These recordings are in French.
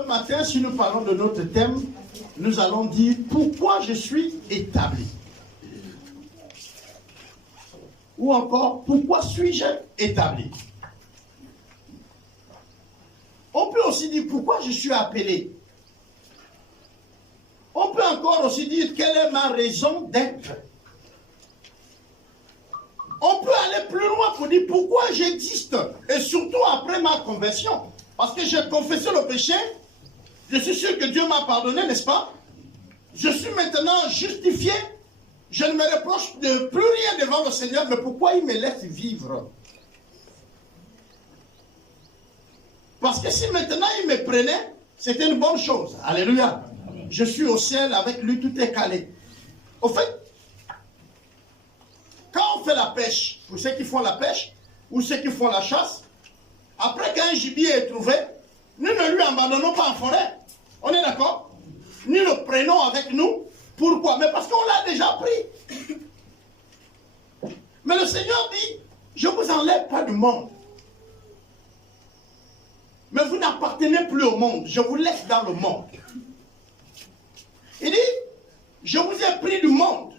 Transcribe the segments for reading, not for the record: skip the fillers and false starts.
Ce matin, si nous parlons de notre thème, nous allons dire pourquoi je suis établi. Ou encore, pourquoi suis-je établi? On peut aussi dire pourquoi je suis appelé. On peut encore aussi dire quelle est ma raison d'être. On peut aller plus loin pour dire pourquoi j'existe. Et surtout après ma conversion. Parce que j'ai confessé le péché. Je suis sûr que Dieu m'a pardonné, n'est-ce pas? Je suis maintenant justifié. Je ne me reproche de plus rien devant le Seigneur. Mais pourquoi il me laisse vivre? Parce que si maintenant il me prenait, c'était une bonne chose. Alléluia. Je suis au ciel avec lui, tout est calé. Au fait, quand on fait la pêche, pour ceux qui font la pêche, ou ceux qui font la chasse, après qu'un gibier est trouvé, nous ne lui abandonnons pas en forêt. On est d'accord? Nous le prenons avec nous. Pourquoi? Mais parce qu'on l'a déjà pris. Mais le Seigneur dit, je ne vous enlève pas du monde. Mais vous n'appartenez plus au monde. Je vous laisse dans le monde. Il dit, je vous ai pris du monde.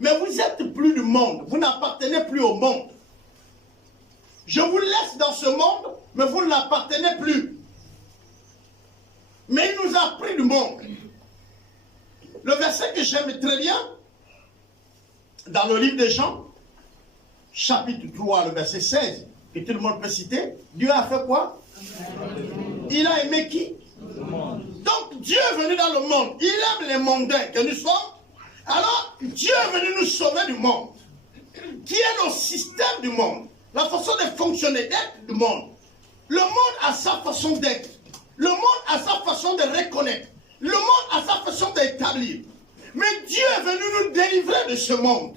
Mais vous n'êtes plus du monde. Vous n'appartenez plus au monde. Je vous laisse dans ce monde, mais vous n'appartenez plus. Mais il nous a pris du monde. Le verset que j'aime très bien, dans le livre de Jean, chapitre 3, le verset 16, que tout le monde peut citer, Dieu a fait quoi? Il a aimé qui? Donc Dieu est venu dans le monde. Il aime les mondains que nous sommes. Alors Dieu est venu nous sauver du monde. Qui est le système du monde? La façon de fonctionner, d'être du monde. Le monde a sa façon d'être. Le monde a sa façon de reconnaître. Le monde a sa façon d'établir. Mais Dieu est venu nous délivrer de ce monde.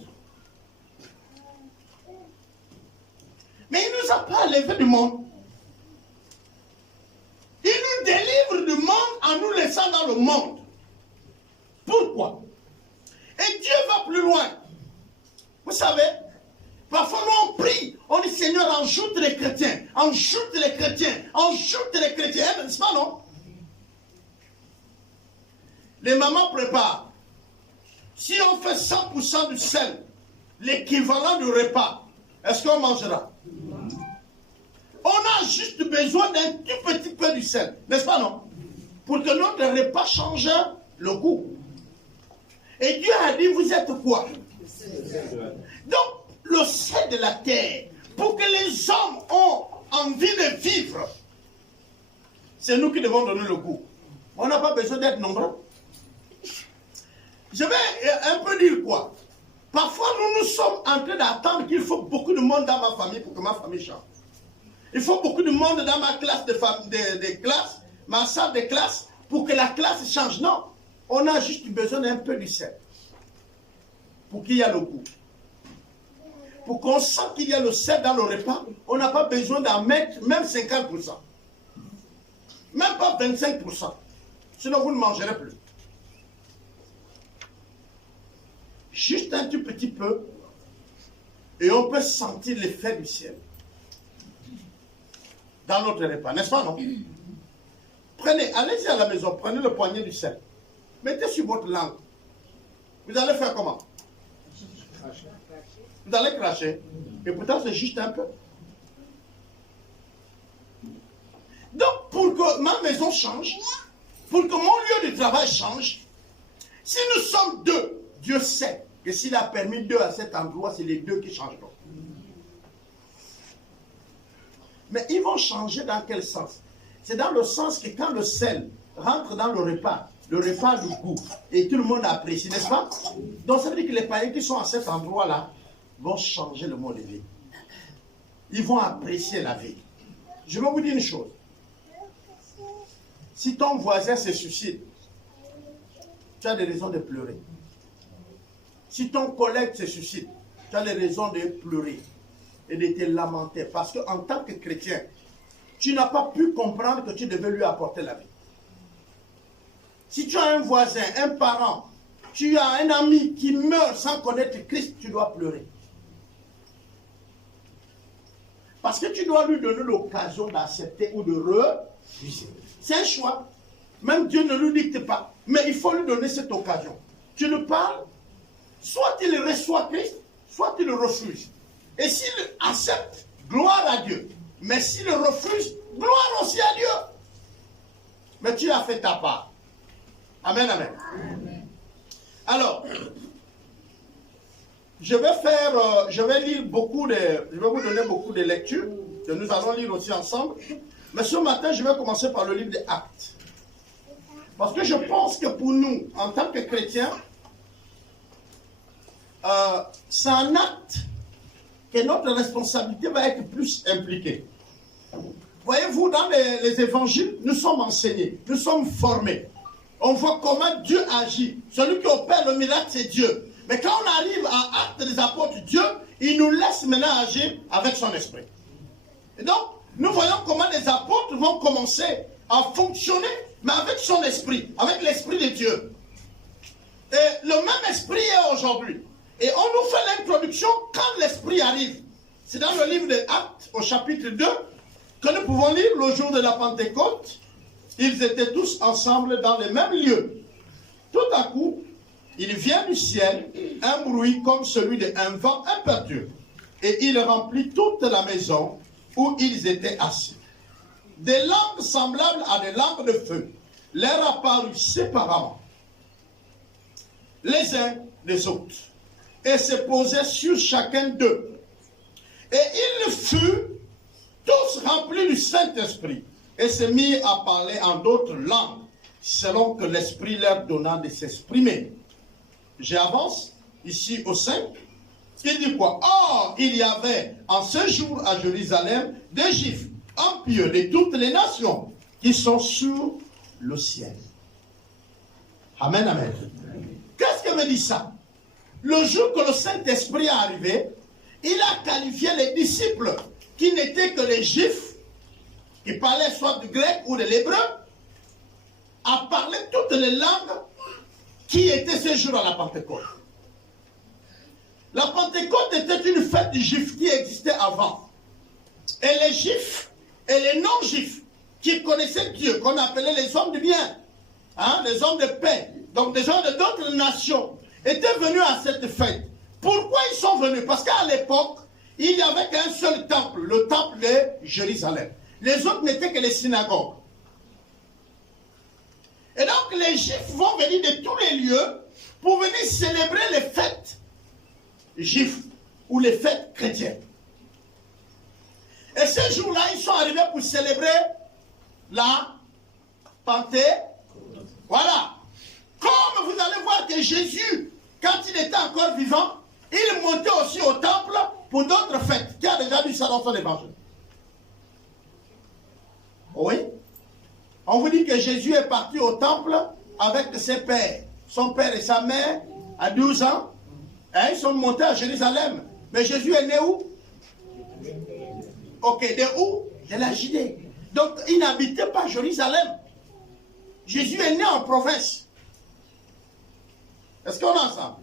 Mais il ne nous a pas enlevés du monde. Il nous délivre du monde en nous laissant dans le monde. Pourquoi? Et Dieu va plus loin. Vous savez, parfois nous on prie, on dit Seigneur, enjoute les chrétiens, enjoute les chrétiens, enjoute les chrétiens, n'est-ce pas non? Les mamans préparent. Si on fait 100% du sel, l'équivalent du repas, est-ce qu'on mangera? On a juste besoin d'un tout petit peu du sel, n'est-ce pas non? Pour que notre repas change le goût. Et Dieu a dit, vous êtes quoi? Donc, le sel de la terre, pour que les hommes ont envie de vivre, c'est nous qui devons donner le goût. On n'a pas besoin d'être nombreux. Je vais un peu dire quoi? Parfois, nous sommes en train d'attendre qu'il faut beaucoup de monde dans ma famille pour que ma famille change. Il faut beaucoup de monde dans ma classe de classe, ma salle de classe, pour que la classe change. Non, on a juste besoin d'un peu du sel. Pour qu'il y ait le goût. Pour qu'on sente qu'il y a le sel dans le repas, on n'a pas besoin d'en mettre même 50%. Même pas 25%. Sinon, vous ne mangerez plus. Juste un tout petit peu, et on peut sentir l'effet du ciel dans notre repas, n'est-ce pas, non? Prenez, allez-y à la maison, prenez le poignet du sel, mettez sur votre langue. Vous allez faire comment? Vous allez cracher, et pourtant c'est juste un peu. Donc, pour que ma maison change, pour que mon lieu de travail change, si nous sommes deux, Dieu sait que s'il a permis deux à cet endroit, c'est les deux qui changeront. Mais ils vont changer dans quel sens? C'est dans le sens que quand le sel rentre dans le repas a du goût, et tout le monde apprécie, n'est-ce pas? Donc ça veut dire que les païens qui sont à cet endroit-là vont changer le mode de vie. Ils vont apprécier la vie. Je vais vous dire une chose. Si ton voisin se suicide, tu as des raisons de pleurer. Si ton collègue se suicide, tu as des raisons de pleurer et de te lamenter. Parce qu'en tant que chrétien, tu n'as pas pu comprendre que tu devais lui apporter la vie. Si tu as un voisin, un parent, tu as un ami qui meurt sans connaître Christ, tu dois pleurer. Parce que tu dois lui donner l'occasion d'accepter ou de C'est un choix. Même Dieu ne lui dicte pas. Mais il faut lui donner cette occasion. Tu le parles, soit il reçoit Christ, soit il le refuse. Et s'il accepte, gloire à Dieu. Mais s'il le refuse, gloire aussi à Dieu. Mais tu as fait ta part. Amen, amen. Amen. Alors, je vais lire beaucoup je vais vous donner beaucoup de lectures que nous allons lire aussi ensemble. Mais ce matin, je vais commencer par le livre des Actes. Parce que je pense que pour nous, en tant que chrétiens, c'est un acte que notre responsabilité va être plus impliquée. Voyez-vous, dans les évangiles, nous sommes enseignés, nous sommes formés. On voit comment Dieu agit. Celui qui opère le miracle, c'est Dieu. Mais quand on arrive à Actes des Apôtres, Dieu, il nous laisse maintenant agir avec son esprit. Et donc, nous voyons comment les apôtres vont commencer à fonctionner, mais avec son esprit, avec l'esprit de Dieu. Et le même esprit est aujourd'hui. Et on nous fait l'introduction quand l'esprit arrive. C'est dans le livre des Actes, au chapitre 2, que nous pouvons lire le jour de la Pentecôte. Ils étaient tous ensemble dans le même lieu. Tout à coup, il vient du ciel un bruit comme celui d'un vent impétueux. Et il remplit toute la maison où ils étaient assis. Des langues semblables à des langues de feu leur apparurent séparément, les uns des autres, et se posaient sur chacun d'eux. Et ils furent tous remplis du Saint-Esprit, et se mirent à parler en d'autres langues, selon que l'Esprit leur donna de s'exprimer. J'avance ici au 5. Il dit quoi? Or, il y avait en ce jour à Jérusalem des Juifs, impieux de toutes les nations, qui sont sur le ciel. Amen, amen. Qu'est-ce que me dit ça? Le jour que le Saint-Esprit est arrivé, il a qualifié les disciples qui n'étaient que les Juifs, qui parlaient soit du grec ou de l'hébreu, à parler toutes les langues qui étaient ce jour à la Pentecôte. La Pentecôte était une fête des Juifs qui existait avant. Et les Juifs et les non-Juifs qui connaissaient Dieu, qu'on appelait les hommes du bien, hein, les hommes de paix, donc des gens de d'autres nations, étaient venus à cette fête. Pourquoi ils sont venus? Parce qu'à l'époque, il n'y avait qu'un seul temple, le temple de Jérusalem. Les autres n'étaient que les synagogues. Et donc les Juifs vont venir de tous les lieux pour venir célébrer les fêtes juifs ou les fêtes chrétiennes. Et ce jour-là, ils sont arrivés pour célébrer la Pentecôte. Voilà. Comme vous allez voir que Jésus, quand il était encore vivant, il montait aussi au temple pour d'autres fêtes. Qui a déjà lu ça dans son évangile? Oui. On vous dit que Jésus est parti au temple avec ses pères. Son père et sa mère, à 12 ans. Et ils sont montés à Jérusalem. Mais Jésus est né où? Ok, de où? De la Judée. Donc, il n'habitait pas Jérusalem. Jésus est né en province. Est-ce qu'on est ensemble?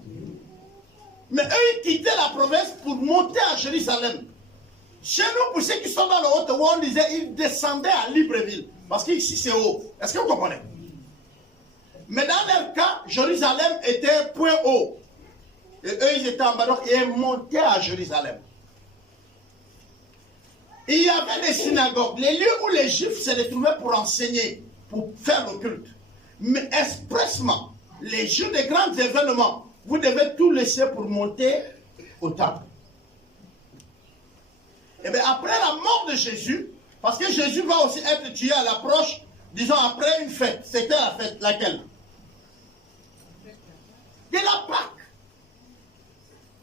Mais eux, ils quittaient la province pour monter à Jérusalem. Chez nous, pour ceux qui sont dans le Haut-Roi, on disait qu'ils descendaient à Libreville. Parce qu'ici, c'est haut. Est-ce que vous comprenez? Mais dans leur cas, Jérusalem était point haut. Et eux, ils étaient en bas, donc ils montaient à Jérusalem. Et il y avait des synagogues, les lieux où les Juifs se retrouvaient pour enseigner, pour faire le culte. Mais expressement, les jours des grands événements, vous devez tout laisser pour monter au temple. Et bien après la mort de Jésus, parce que Jésus va aussi être tué à l'approche, disons après une fête. C'était la fête, laquelle? De la Pâque.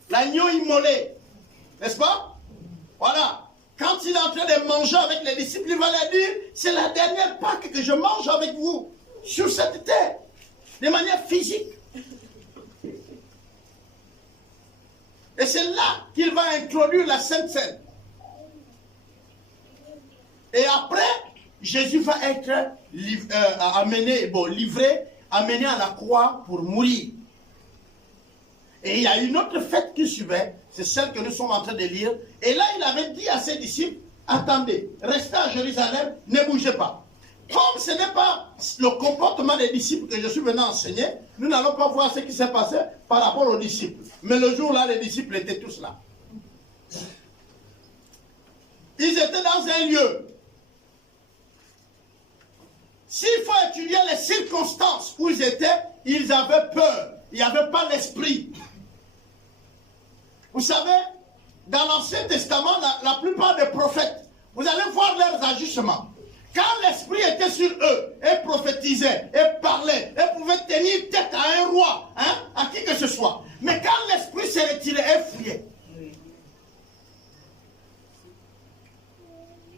L'agneau immolé. N'est-ce pas? Voilà. Quand il est en train de manger avec les disciples, il va leur dire, c'est la dernière Pâque que je mange avec vous sur cette terre. De manière physique. Et c'est là qu'il va introduire la Sainte Seine. Et après, Jésus va être livré, amené à la croix pour mourir. Et il y a une autre fête qui suivait, c'est celle que nous sommes en train de lire. Et là, il avait dit à ses disciples, attendez, restez à Jérusalem, ne bougez pas. Comme ce n'est pas le comportement des disciples que je suis venu enseigner, nous n'allons pas voir ce qui s'est passé par rapport aux disciples. Mais le jour-là, les disciples étaient tous là. Ils étaient dans un lieu. S'il faut étudier les circonstances où ils étaient, ils avaient peur. Il n'y avait pas l'esprit. Vous savez, dans l'Ancien Testament, la plupart des prophètes, vous allez voir leurs agissements. Quand l'esprit était sur eux, et prophétisait, et parlait, et pouvait tenir tête à un roi, hein, à qui que ce soit. Mais quand l'esprit s'est retiré, et fuyait.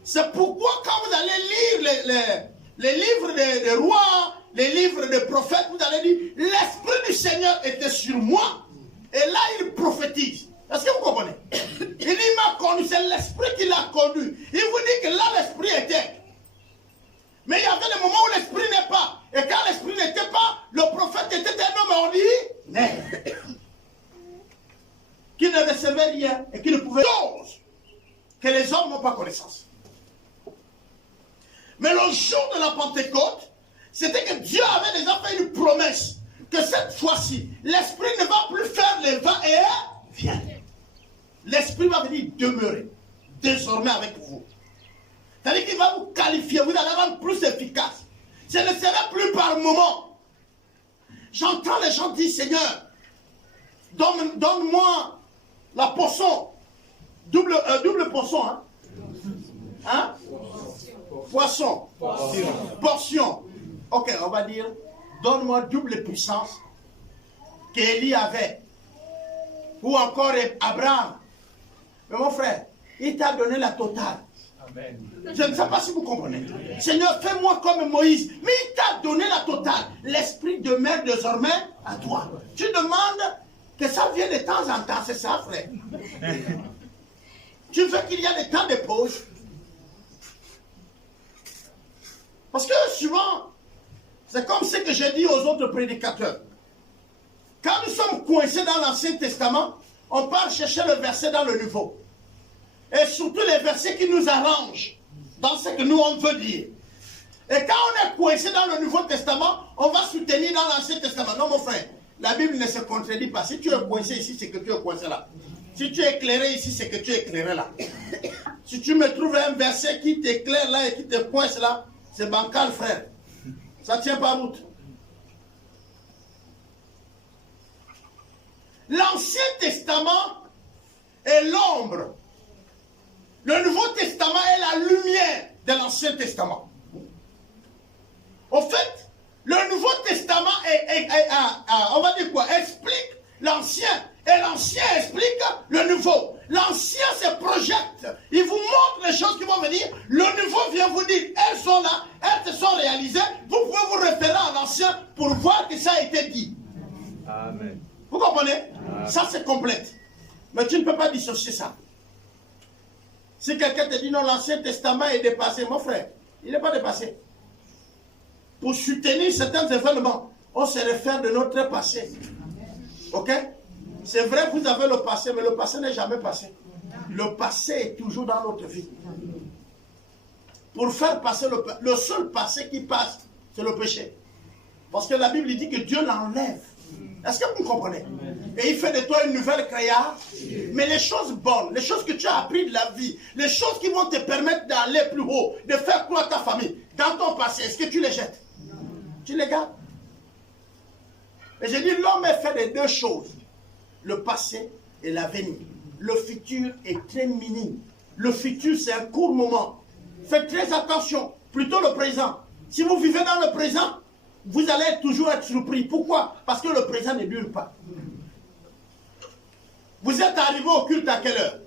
C'est pourquoi quand vous allez lire les livres des rois, les livres des prophètes, vous allez dire, l'esprit du Seigneur était sur moi, et là il prophétise. Est-ce que vous comprenez? Il dit, il m'a conduit, c'est l'esprit qui l'a conduit. Il vous dit que là l'esprit était. Mais il y avait des moments où l'esprit n'est pas. Et quand l'esprit n'était pas, le prophète était un homme ordinaire, qui ne recevait rien et qui ne pouvait chose que les hommes n'ont pas connaissance. Mais le jour de la Pentecôte, c'était que Dieu avait déjà fait une promesse que cette fois-ci, l'esprit ne va plus faire les va-et-vient. L'esprit va venir demeurer désormais avec vous. C'est-à-dire qu'il va vous qualifier, vous allez rendre plus efficace. Ce ne sera plus par moment. J'entends les gens dire, Seigneur, donne-moi la portion, double portion, hein? Hein? Poisson. Portion. Ok, on va dire, donne-moi double puissance qu'Élie avait. Ou encore Abraham. Mais mon frère, il t'a donné la totale. Amen. Je ne sais pas si vous comprenez. Seigneur, fais-moi comme Moïse. Mais il t'a donné la totale. L'esprit demeure désormais à toi. Tu demandes que ça vienne de temps en temps, c'est ça, frère. Tu veux qu'il y ait des temps de pause. Parce que souvent, c'est comme ce que j'ai dit aux autres prédicateurs. Quand nous sommes coincés dans l'Ancien Testament, on part chercher le verset dans le Nouveau. Et surtout les versets qui nous arrangent dans ce que nous on veut dire. Et quand on est coincé dans le Nouveau Testament, on va soutenir dans l'Ancien Testament. Non mon frère, la Bible ne se contredit pas. Si tu es coincé ici, c'est que tu es coincé là. Si tu es éclairé ici, c'est que tu es éclairé là. Si tu me trouves un verset qui t'éclaire là et qui te coince là, c'est bancal frère. Ça ne tient pas route. L'Ancien Testament est l'ombre. Le Nouveau Testament est la lumière de l'Ancien Testament. Au fait, le Nouveau Testament on va dire quoi? Explique l'Ancien. Et l'Ancien explique le Nouveau. L'Ancien se projette. Il vous montre les choses qui vont venir. Le Nouveau vient vous dire, elles sont là, elles se sont réalisées. Vous pouvez vous référer à l'Ancien pour voir que ça a été dit. Amen. Vous comprenez? Amen. Ça c'est complète. Mais tu ne peux pas dissocier ça. Si quelqu'un te dit non, l'Ancien Testament est dépassé, mon frère, il n'est pas dépassé. Pour soutenir certains événements, on se réfère de notre passé. Ok? C'est vrai, vous avez le passé, mais le passé n'est jamais passé. Le passé est toujours dans notre vie. Pour faire passer le seul passé qui passe, c'est le péché. Parce que la Bible dit que Dieu l'enlève. Est-ce que vous me comprenez? Et il fait de toi une nouvelle création. Mais les choses bonnes, les choses que tu as apprises de la vie, les choses qui vont te permettre d'aller plus haut, de faire croître ta famille, dans ton passé, est-ce que tu les jettes? Tu les gardes? Et j'ai dit, l'homme est fait de deux choses. Le passé et l'avenir. Le futur est très minime. Le futur, c'est un court moment. Faites très attention. Plutôt le présent. Si vous vivez dans le présent, vous allez toujours être surpris. Pourquoi? Parce que le présent ne dure pas. Vous êtes arrivé au culte à quelle heure?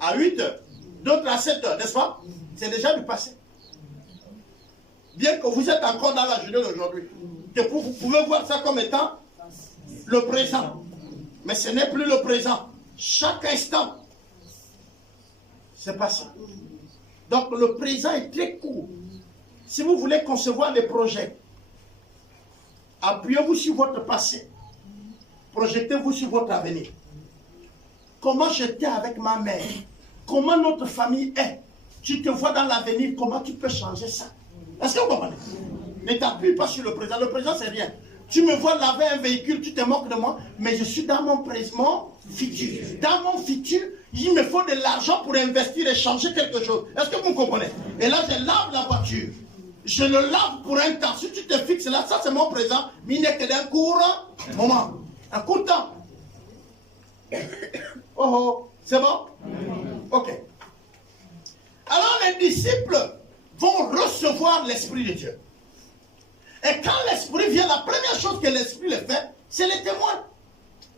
À 8 heures. D'autres à 7 heures, n'est-ce pas? C'est déjà du passé. Bien que vous êtes encore dans la journée d'aujourd'hui. Vous pouvez voir ça comme étant le présent. Mais ce n'est plus le présent. Chaque instant, c'est passé. Donc le présent est très court. Si vous voulez concevoir des projets, appuyez-vous sur votre passé. Projetez-vous sur votre avenir. Comment j'étais avec ma mère? Comment notre famille est? Tu te vois dans l'avenir, comment tu peux changer ça? Est-ce que vous comprenez? Ne t'appuie pas sur le présent. Le présent, c'est rien. Tu me vois laver un véhicule, tu te moques de moi, mais je suis dans mon présent futur. Dans mon futur, il me faut de l'argent pour investir et changer quelque chose. Est-ce que vous comprenez? Et là, je lave la voiture. Je le lave pour un temps. Si tu te fixes là, ça c'est mon présent, mais il n'est que d'un court moment. Un court temps. Oh oh, c'est bon? Ok. Alors les disciples vont recevoir l'Esprit de Dieu. Et quand l'Esprit vient, la première chose que l'Esprit le fait, c'est les témoins.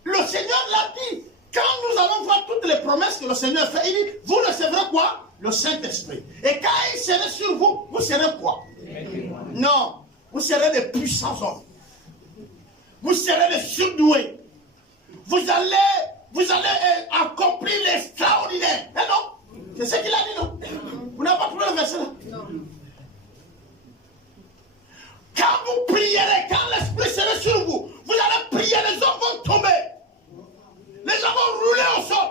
Le Seigneur l'a dit. Quand nous allons voir toutes les promesses que le Seigneur fait, il dit, vous recevrez quoi? Le Saint-Esprit. Et quand il sera sur vous, vous serez quoi? Non, vous serez des puissants hommes. Vous serez des surdoués. Vous allez accomplir l'extraordinaire. Eh non? C'est ce qu'il a dit, non? Vous n'avez pas trouvé le verset là? Non. Quand vous prierez, quand l'Esprit sera sur vous, vous allez prier, les hommes vont tomber. Les gens vont rouler au sol.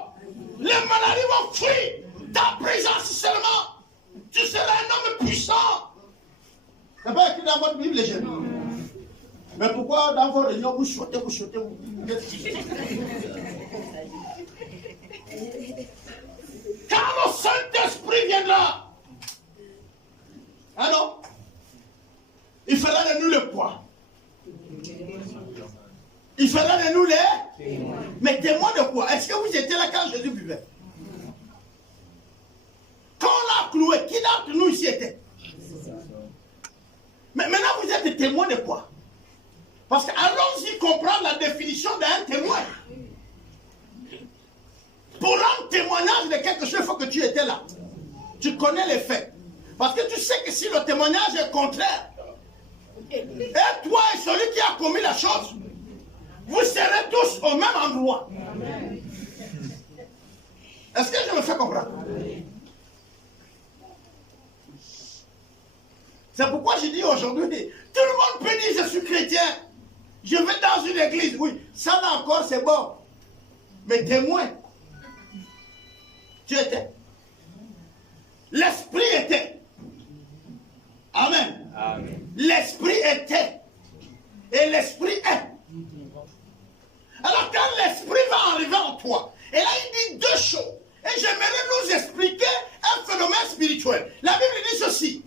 Les maladies vont fuir. Ta présence seulement. Tu seras un homme puissant. C'est pas écrit dans votre Bible, les jeunes. Mais pourquoi dans vos réunions, vous chantez, vous... Quand le Saint-Esprit viendra, ah non, il fera de nous le poids. Il fera de nous les... Mais témoins de quoi? Est-ce que vous étiez là quand Jésus buvait? Quand on l'a cloué, qui d'entre nous ici était? Mais maintenant vous êtes témoins de quoi? Parce que allons-y comprendre la définition d'un témoin. Pour rendre témoignage de quelque chose, il faut que tu étais là. Tu connais les faits. Parce que tu sais que si le témoignage est contraire, et toi et celui qui a commis la chose, vous serez tous au même endroit. Est-ce que je me fais comprendre? C'est pourquoi je dis aujourd'hui, tout le monde peut dire je suis chrétien. Je vais dans une église, oui. Ça là encore c'est bon. Mais témoin, tu étais. L'Esprit était. Amen. Amen. L'Esprit était. Et l'Esprit est. Alors quand l'Esprit va arriver en toi, et là il dit deux choses. Et j'aimerais nous expliquer un phénomène spirituel. La Bible dit ceci.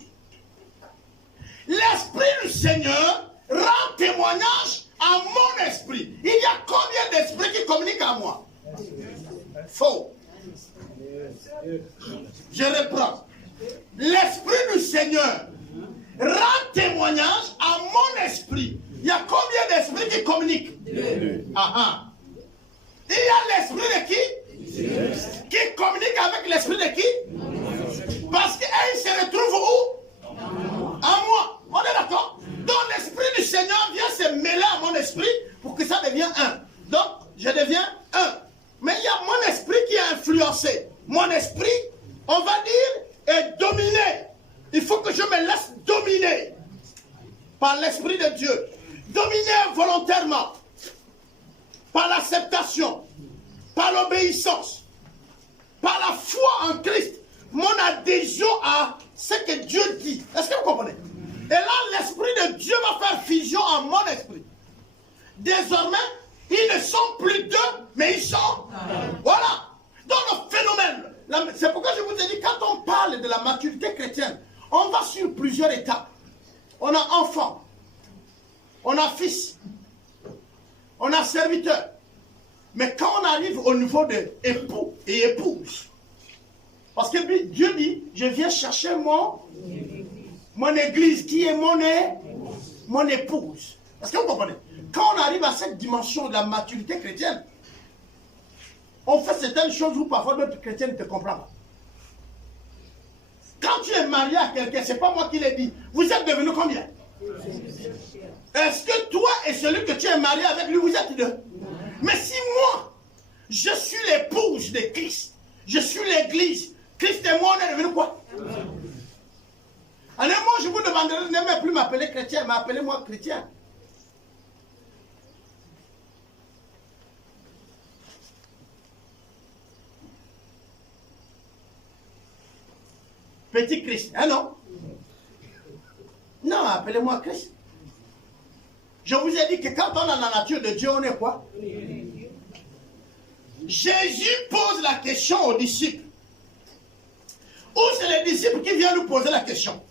L'Esprit du Seigneur rend témoignage à mon esprit. Il y a combien d'esprits qui communiquent à moi? Faux. Je reprends. L'Esprit du Seigneur rend témoignage à mon esprit. Il y a combien d'esprits qui communiquent? Ah. Il y a l'esprit de qui? Qui communique avec l'esprit de qui? Parce qu'il se retrouve où? En moi. On est d'accord? Donc l'esprit du Seigneur vient se mêler à mon esprit pour que ça devienne un. Donc je deviens un. Mais il y a mon esprit qui est influencé. Mon esprit, on va dire, est dominé. Il faut que je me laisse dominer par l'Esprit de Dieu. Dominer volontairement. Par l'acceptation. Par l'obéissance. Par la foi en Christ. Mon adhésion à ce que Dieu dit. Est-ce que vous comprenez? Et là, l'Esprit de Dieu va faire fusion en mon esprit. Désormais, ils ne sont plus deux, mais ils sont... Voilà. Donc le phénomène, c'est pourquoi je vous ai dit, quand on parle de la maturité chrétienne, on va sur plusieurs étapes. On a enfant, on a fils, on a serviteur. Mais quand on arrive au niveau de époux et épouse, parce que Dieu dit, je viens chercher mon église qui est mon épouse. Est-ce que vous comprenez? Quand on arrive à cette dimension de la maturité chrétienne, on fait certaines choses où parfois d'autres chrétiens ne te comprennent pas. Quand tu es marié à quelqu'un, ce n'est pas moi qui l'ai dit. Vous êtes devenus combien? Est-ce que toi et celui que tu es marié avec lui, vous êtes deux? Mais si moi, je suis l'épouse de Christ, je suis l'église, Christ et moi, on est devenus quoi? Alors moi, je vous demanderai de ne même plus m'appeler chrétien, mais appelez-moi chrétien. Petit Christ, hein non? Non, appelez-moi Christ. Je vous ai dit que quand on a la nature de Dieu, on est quoi? Jésus pose la question aux disciples. Ou c'est les disciples qui viennent nous poser la question.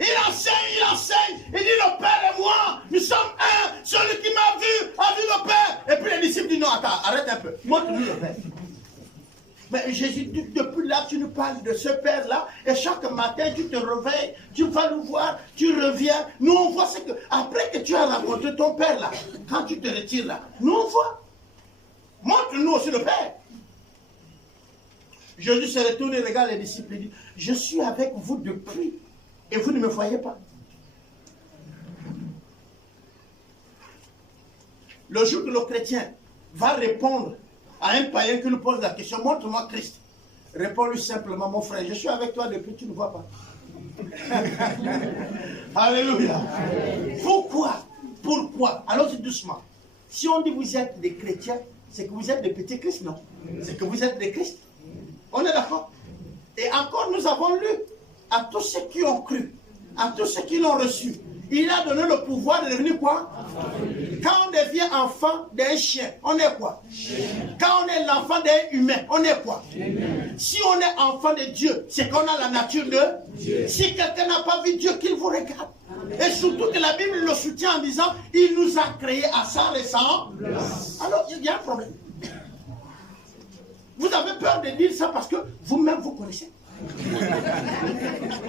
Il enseigne. Il dit le Père et moi, nous sommes un. Celui qui m'a vu a vu le Père. Et puis les disciples disent non, attends, arrête un peu. Montre-nous le Père. Mais Jésus, depuis là, tu nous parles de ce Père-là. Et chaque matin, tu te réveilles, tu vas nous voir, tu reviens. Nous, on voit ce que. Après que tu as rencontré ton Père là, quand tu te retires là, nous, on voit. Montre-nous aussi le Père. Jésus se retourne et regarde les disciples et dit, je suis avec vous depuis. Et vous ne me voyez pas. Le jour que le chrétien va répondre à un païen qui lui pose la question, montre-moi Christ. Réponds-lui simplement, mon frère, je suis avec toi depuis, tu ne vois pas. Alléluia. Pourquoi? Allons-y doucement. Si on dit vous êtes des chrétiens, c'est que vous êtes des petits Christ, non? C'est que vous êtes des Christ. On est d'accord? Et encore, nous avons lu à tous ceux qui ont cru, à tous ceux qui l'ont reçu, il a donné le pouvoir de devenir quoi? Quand on devient enfant d'un chien, on est quoi? Quand on est l'enfant d'un humain, on est quoi? Si on est enfant de Dieu, c'est qu'on a la nature de Dieu. Si quelqu'un n'a pas vu Dieu, qu'il vous regarde. Et surtout que la Bible le soutient en disant, il nous a créés à sa ressemblance. Alors, il y a un problème. Vous avez peur de dire ça parce que vous-même vous connaissez.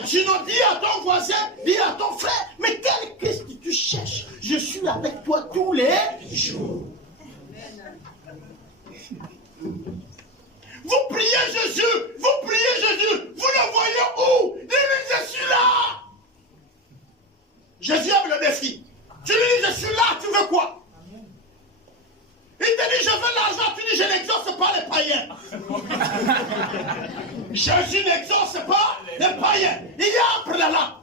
Sinon, dis à ton voisin, dis à ton frère, mais quel Christ tu cherches? Je suis avec toi tous les jours. Vous priez Jésus, vous le voyez où? Il dit, je suis là. Jésus aime le défi. Tu lui dis, je suis là, tu veux quoi? Il te dit, je veux l'argent, tu dis, je n'exauce pas les païens. Jésus n'exauce pas les païens. Il y a un préalable.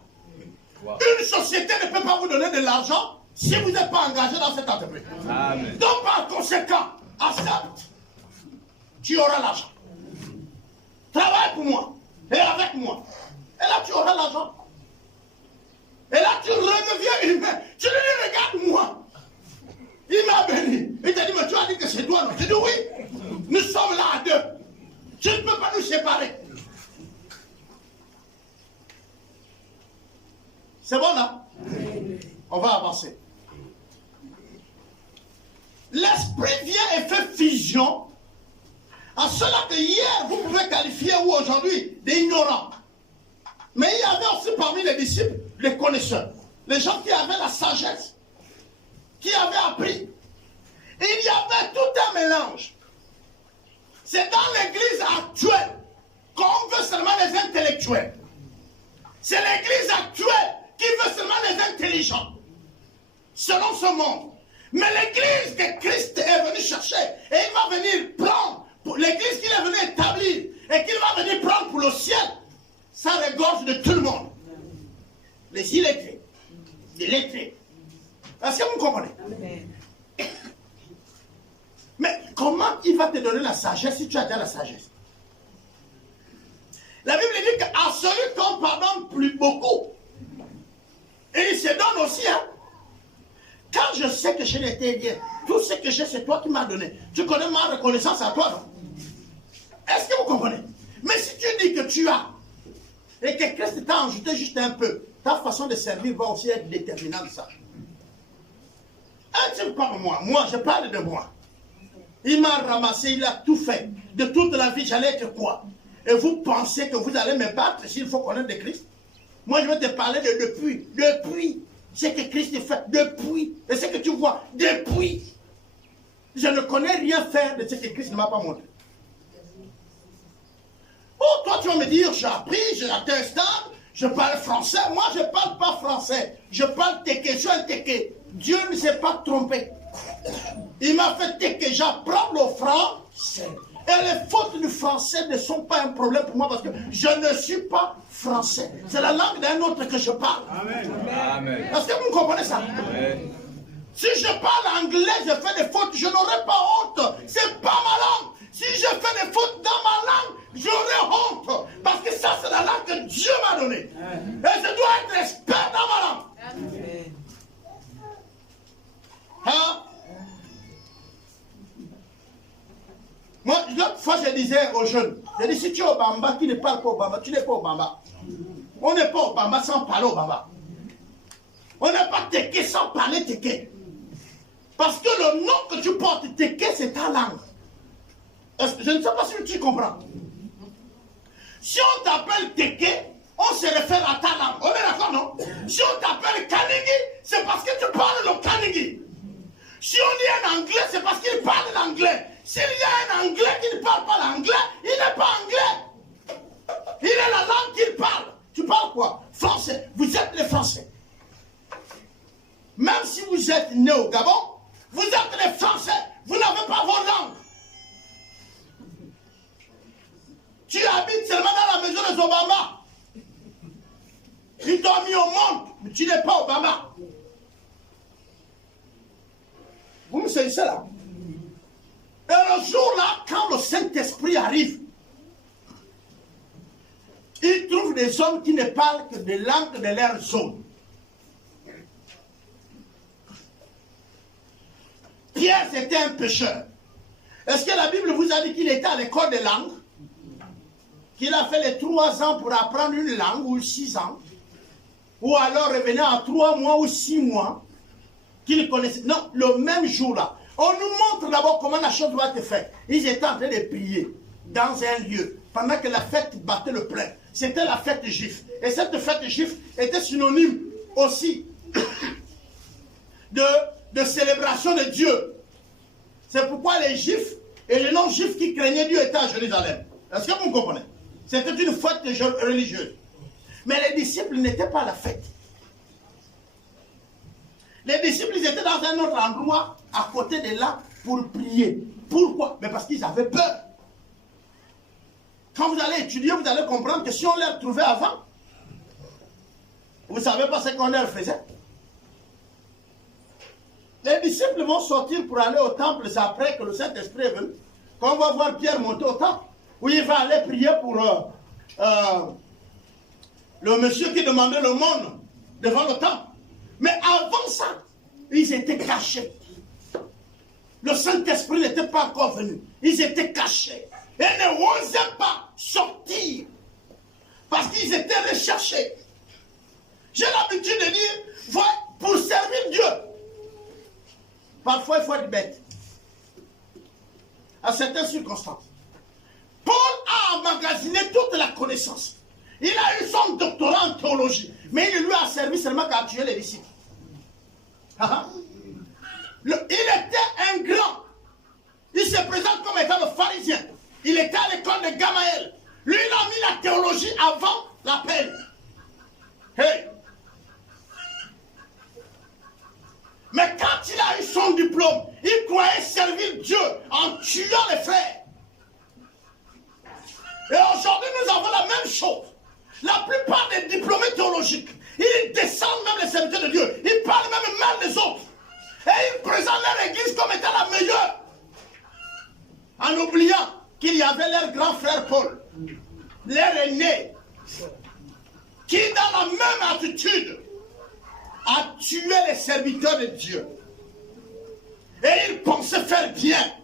Une société ne peut pas vous donner de l'argent si vous n'êtes pas engagé dans cette entreprise. Amen. Donc par conséquent, accepte, tu auras l'argent. Travaille pour moi et avec moi. Et là tu auras l'argent. Et là tu redeviens humain. Tu lui dis, regarde-moi. Il m'a béni. Il t'a dit, mais tu as dit que c'est toi, non? Tu dis oui. Nous sommes là à deux. Tu ne peux pas nous séparer. C'est bon là? On va avancer. L'esprit vient et fait fusion à cela que hier vous pouvez qualifier ou aujourd'hui d'ignorants. Mais il y avait aussi parmi les disciples les connaisseurs, les gens qui avaient la sagesse, qui avaient appris. Et il y avait tout un mélange. C'est dans l'église actuelle qu'on veut seulement les intellectuels. C'est l'église actuelle qui veut seulement les intelligents, selon ce monde. Mais l'église que Christ est venu chercher, et il va venir prendre, l'église qu'il est venu établir, et qu'il va venir prendre pour le ciel, ça regorge de tout le monde. Les illettrés, les lettrés. Est-ce que vous comprenez? Amen. Mais comment il va te donner la sagesse si tu as déjà la sagesse? La Bible dit qu'à celui qu'on pardonne plus beaucoup, et il se donne aussi, hein. Quand je sais que je n'étais rien, tout ce que j'ai, c'est toi qui m'as donné. Tu connais ma reconnaissance à toi, non? Est-ce que vous comprenez? Mais si tu dis que tu as, et que Christ t'a ajouté juste un peu, ta façon de servir va aussi être déterminante, ça. Un type comme moi, je parle de moi. Il m'a ramassé, il a tout fait. De toute la vie, j'allais être quoi? Et vous pensez que vous allez me battre s'il faut connaître de Christ? Moi, je vais te parler de depuis. Depuis. Ce que Christ fait. Depuis. Et ce que tu vois. Depuis. Je ne connais rien faire de ce que Christ ne m'a pas montré. Oh, toi, tu vas me dire, j'ai appris, j'ai atteint un stade, je parle français. Moi, je ne parle pas français. Je parle teke, je suis un teke. Dieu ne s'est pas trompé. Il m'a fait teke, j'apprends le français. Et les fautes du français ne sont pas un problème pour moi parce que je ne suis pas français. C'est la langue d'un autre que je parle. Amen. Est-ce que vous comprenez ça? Amen. Si je parle anglais, je fais des fautes, je n'aurai pas honte. C'est pas ma langue. Si je fais des fautes dans ma langue, j'aurai honte. Parce que ça, c'est la langue que Dieu m'a donnée. Et je dois être expert dans ma langue. Hein? Moi, l'autre fois, je disais aux jeunes, je dis, si tu es au Bamba, qui ne parle pas au Bamba, tu n'es pas au Bamba. On n'est pas au Bamba sans parler au Bamba. On n'est pas Teke sans parler Teke. Parce que le nom que tu portes, Teke, c'est ta langue. Je ne sais pas si tu comprends. Si on t'appelle Teke, on se réfère à ta langue. On est d'accord, non? Si on t'appelle Kanigi, c'est parce que tu parles le Kanigi. Si on dit un anglais, c'est parce qu'il parle l'anglais. S'il y a un anglais qui ne parle pas l'anglais, il n'est pas anglais. Il est la langue qu'il parle. Tu parles quoi? Français. Vous êtes les Français. Même si vous êtes né au Gabon, vous êtes les Français. Vous n'avez pas vos langues. Tu habites seulement dans la maison des Obama. Ils t'ont mis au monde, mais tu n'es pas Obama. Vous me saisissez là? Et le jour-là, quand le Saint-Esprit arrive, il trouve des hommes qui ne parlent que des langues de leur zone. Pierre, c'était un pécheur. Est-ce que la Bible vous a dit qu'il était à l'école des langues? Qu'il a fait les 3 ans pour apprendre une langue, ou 6 ans? Ou alors revenir à 3 mois ou 6 mois? Qu'il connaissait. Non, le même jour-là. On nous montre d'abord comment la chose doit être faite. Ils étaient en train de prier dans un lieu pendant que la fête battait le plein. C'était la fête juive. Et cette fête juive était synonyme aussi de célébration de Dieu. C'est pourquoi les juifs et les non-juifs qui craignaient Dieu étaient à Jérusalem. Est-ce que vous me comprenez? C'était une fête religieuse. Mais les disciples n'étaient pas à la fête. Les disciples, ils étaient dans un autre endroit, à côté de là, pour prier. Pourquoi? Mais parce qu'ils avaient peur. Quand vous allez étudier, vous allez comprendre que si on les retrouvait avant, vous ne savez pas ce qu'on leur faisait. Les disciples vont sortir pour aller au temple, c'est après que le Saint-Esprit est venu. Quand on va voir Pierre monter au temple, où il va aller prier pour le monsieur qui demandait le monde devant le temple. Mais avant ça, ils étaient cachés. Le Saint-Esprit n'était pas encore venu. Ils étaient cachés. Et ne osaient pas sortir. Parce qu'ils étaient recherchés. J'ai l'habitude de dire, voilà, pour servir Dieu, parfois il faut être bête. À certaines circonstances. Paul a emmagasiné toute la connaissance. Il a eu son doctorat en théologie. Mais il lui a servi seulement qu'à tuer les disciples. Il était un grand. Il se présente comme étant le pharisien. Il était à l'école de Gamaël. Lui, il a mis la théologie avant la peine. Hey. Mais quand il a eu son diplôme, il croyait servir Dieu en tuant les frères. Et aujourd'hui, nous avons la même chose. La plupart des diplômés théologiques, ils descendent même les serviteurs de Dieu. Ils parlent même mal des autres. Et ils présentent leur église comme étant la meilleure. En oubliant qu'il y avait leur grand frère Paul, leur aîné, qui dans la même attitude a tué les serviteurs de Dieu. Et il pensait faire bien.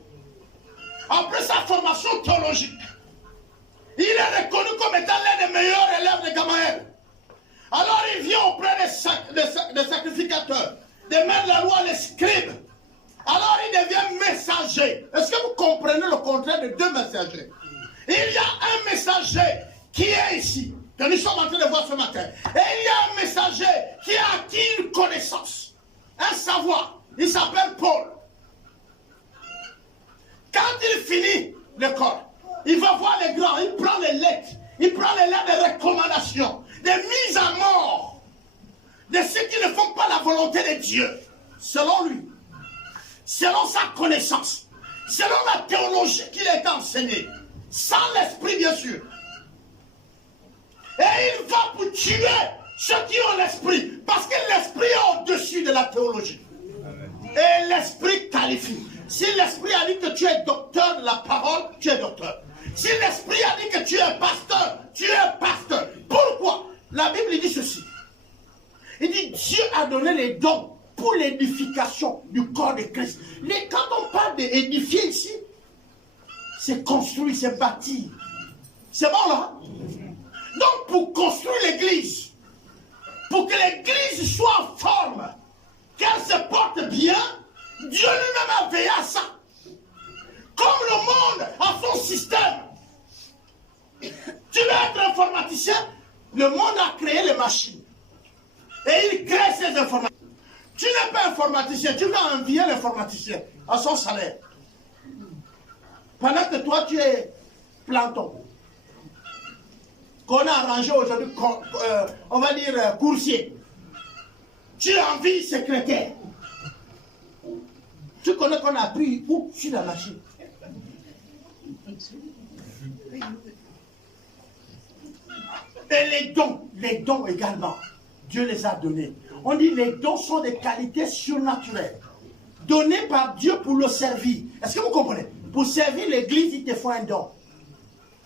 Après sa formation théologique, il est reconnu comme étant l'un des meilleurs élèves de Gamaël. Alors il vient auprès des sacrificateurs, des maîtres de la loi, les scribes. Alors il devient messager. Est-ce que vous comprenez le contraire de 2 messagers? Il y a un messager qui est ici, que nous sommes en train de voir ce matin. Et il y a un messager qui a acquis une connaissance, un savoir. Il s'appelle Paul. Quand il finit l'école, il va voir les grands, il prend les lettres. Il prend les lettres de recommandation, des mises à mort de ceux qui ne font pas la volonté de Dieu, selon lui, selon sa connaissance, selon la théologie qu'il a enseignée, sans l'esprit bien sûr. Et il va pour tuer ceux qui ont l'esprit, parce que l'esprit est au-dessus de la théologie. Et l'esprit qualifie. Si l'Esprit a dit que tu es docteur de la parole, tu es docteur. Si l'Esprit a dit que tu es pasteur, tu es pasteur. Pourquoi? La Bible dit ceci. Il dit Dieu a donné les dons pour l'édification du corps de Christ. Mais quand on parle d'édifier ici, c'est construire, c'est bâtir. C'est bon là? Donc pour construire l'église, pour que l'église soit en forme, qu'elle se porte bien, Dieu lui-même a veillé à ça. Comme le monde a son système. Tu veux être informaticien, le monde a créé les machines. Et il crée ces informations. Tu n'es pas informaticien, tu vas envier l'informaticien à son salaire. Pendant que toi tu es planton. Qu'on a arrangé aujourd'hui, on va dire coursier. Tu envies secrétaire. Tu connais qu'on a appris où? Sur la machine. Et les dons également, Dieu les a donnés. On dit les dons sont des qualités surnaturelles, données par Dieu pour le servir. Est-ce que vous comprenez? Pour servir l'église, il te faut un don.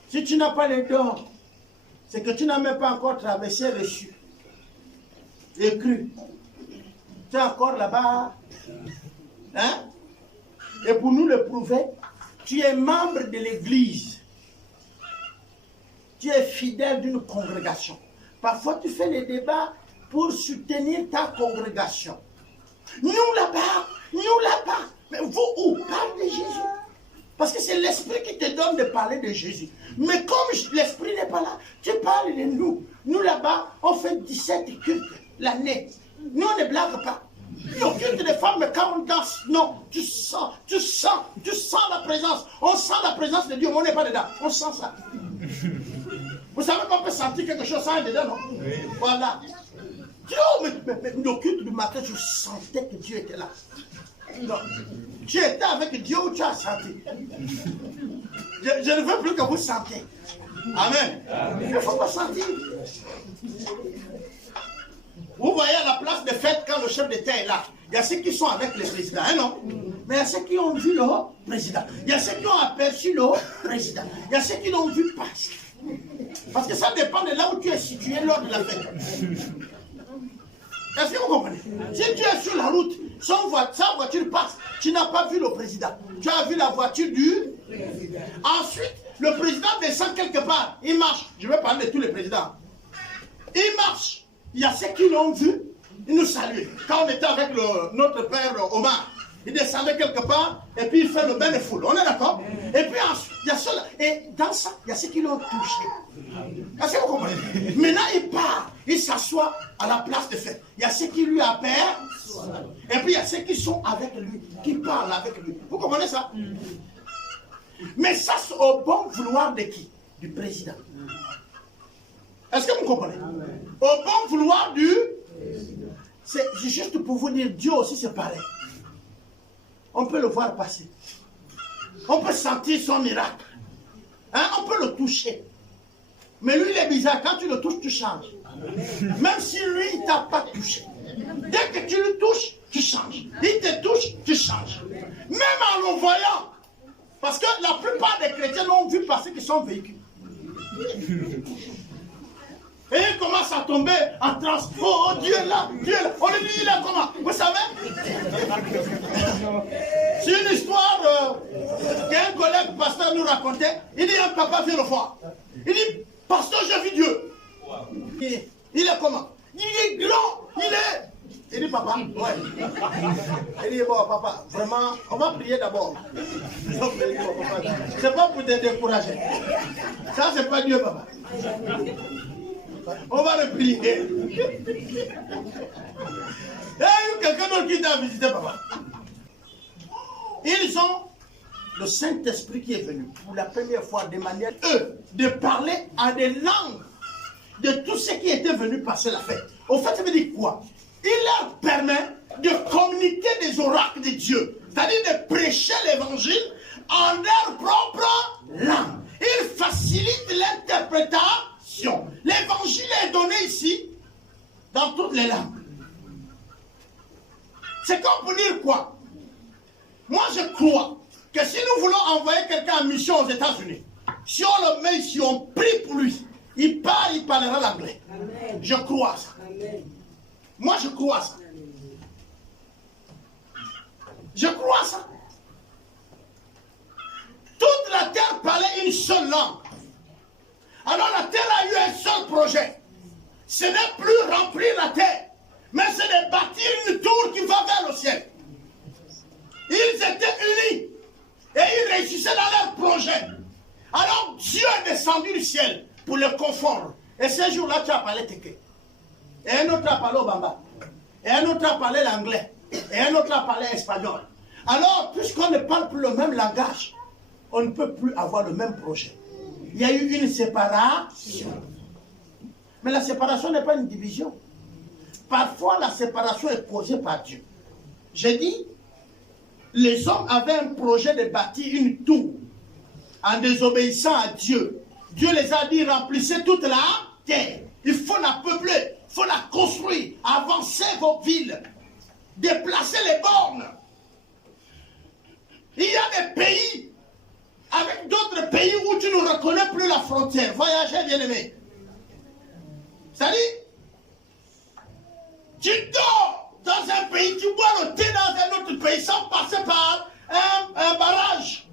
Si tu n'as pas les dons, c'est que tu n'as même pas encore traversé le ciel et cru. Tu es encore là-bas. Hein? Et pour nous le prouver, tu es membre de l'église. Tu es fidèle d'une congrégation. Parfois, tu fais les débats pour soutenir ta congrégation. Nous là-bas. Mais vous où? Parle de Jésus. Parce que c'est l'Esprit qui te donne de parler de Jésus. Mais comme l'Esprit n'est pas là, tu parles de nous. Nous là-bas, on fait 17 cultes l'année. Nous, on ne blague pas. Le culte des femmes, mais quand on danse, non, tu sens la présence. On sent la présence de Dieu, mais on n'est pas dedans. On sent ça. Vous savez qu'on peut sentir quelque chose sans être dedans, non? Oui. Voilà. Oh, mais le culte du matin, je sentais que Dieu était là. Non. Tu étais avec Dieu ou tu as senti? Je ne veux plus que vous sentiez. Amen. Amen. Il ne faut pas sentir. Vous voyez à la place de fête quand le chef d'État est là. Il y a ceux qui sont avec le président, hein, non? Mais il y a ceux qui ont vu le président. Il y a ceux qui ont aperçu le président. Il y a ceux qui l'ont vu passer. Parce que ça dépend de là où tu es situé lors de la fête. Est-ce que vous comprenez? Si tu es sur la route, sa voiture passe, tu n'as pas vu le président. Tu as vu la voiture du président. Ensuite, le président descend quelque part. Il marche. Je vais parler de tous les présidents. Il marche. Il y a ceux qui l'ont vu. Il nous salue. Quand on était avec notre père Omar, il descendait quelque part et puis il fait le bain de foule. On est d'accord? Et puis ensuite, il y a ceux-là. Et dans ça, il y a ceux qui l'ont touché. Est-ce que vous comprenez? Maintenant, il part. Il s'assoit à la place de fête. Il y a ceux qui lui aperçoivent. Et puis il y a ceux qui sont avec lui, qui parlent avec lui. Vous comprenez ça? Mais ça, c'est au bon vouloir de qui? Du président. Est-ce que vous comprenez? Au bon vouloir du président. C'est juste pour vous dire, Dieu aussi c'est pareil. On peut le voir passer. On peut sentir son miracle. Hein? On peut le toucher. Mais lui, il est bizarre. Quand tu le touches, tu changes. Même si lui, il ne t'a pas touché. Dès que tu le touches, tu changes. Il te touche, tu changes. Même en le voyant. Parce que la plupart des chrétiens l'ont vu passer qu'ils sont véhicules. Et il commence à tomber en transe. Oh, Dieu est là, Dieu est là. On lui dit, il est comment? Vous savez? C'est une histoire qu'un collègue pasteur nous racontait. Il dit, un papa vient le voir. Il dit, pasteur, j'ai vu Dieu. Il est comment? Il est grand, il est... Il dit, papa, ouais. Il dit, bon, papa, vraiment, on va prier d'abord. C'est pas pour te décourager. Ça, c'est pas Dieu, papa. On va le prier. Et il y a quelqu'un d'autre qui t'a visité, papa. Ils ont le Saint-Esprit qui est venu pour la première fois de manière, de parler à des langues de tous ceux qui étaient venus passer la fête. Au fait, ça veut dire quoi? Il leur permet de communiquer des oracles de Dieu, c'est-à-dire de prêcher l'évangile en leur propre langue. Il facilite l'interprétation. L'évangile est donné ici dans toutes les langues. C'est comme pour dire quoi? Moi, je crois que si nous voulons envoyer quelqu'un en mission aux États-Unis, si on le met ici, on prie pour lui, il parlera l'anglais. Je crois à ça. Amen. Moi, je crois à ça. Je crois à ça. Toute la terre parlait une seule langue. Alors la terre a eu un seul projet. Ce n'est plus remplir la terre, mais c'est de bâtir une tour qui va vers le ciel. Ils étaient unis et ils réussissaient dans leur projet. Alors Dieu est descendu du ciel pour le confondre. Et ce jour-là, tu as parlé Teke. Et un autre a parlé au Bamba. Et un autre a parlé l'anglais. Et un autre a parlé espagnol. Alors, puisqu'on ne parle plus le même langage, on ne peut plus avoir le même projet. Il y a eu une séparation. Mais la séparation n'est pas une division. Parfois, la séparation est causée par Dieu. J'ai dit, les hommes avaient un projet de bâtir une tour en désobéissant à Dieu. Dieu les a dit, remplissez toute la terre. Il faut la peupler, il faut la construire, avancer vos villes, déplacer les bornes. Il y a des pays, avec d'autres pays où tu ne reconnais plus la frontière. Voyagez, bien-aimés. C'est-à-dire, tu dors dans un pays, tu bois le thé dans un autre pays sans passer par un barrage.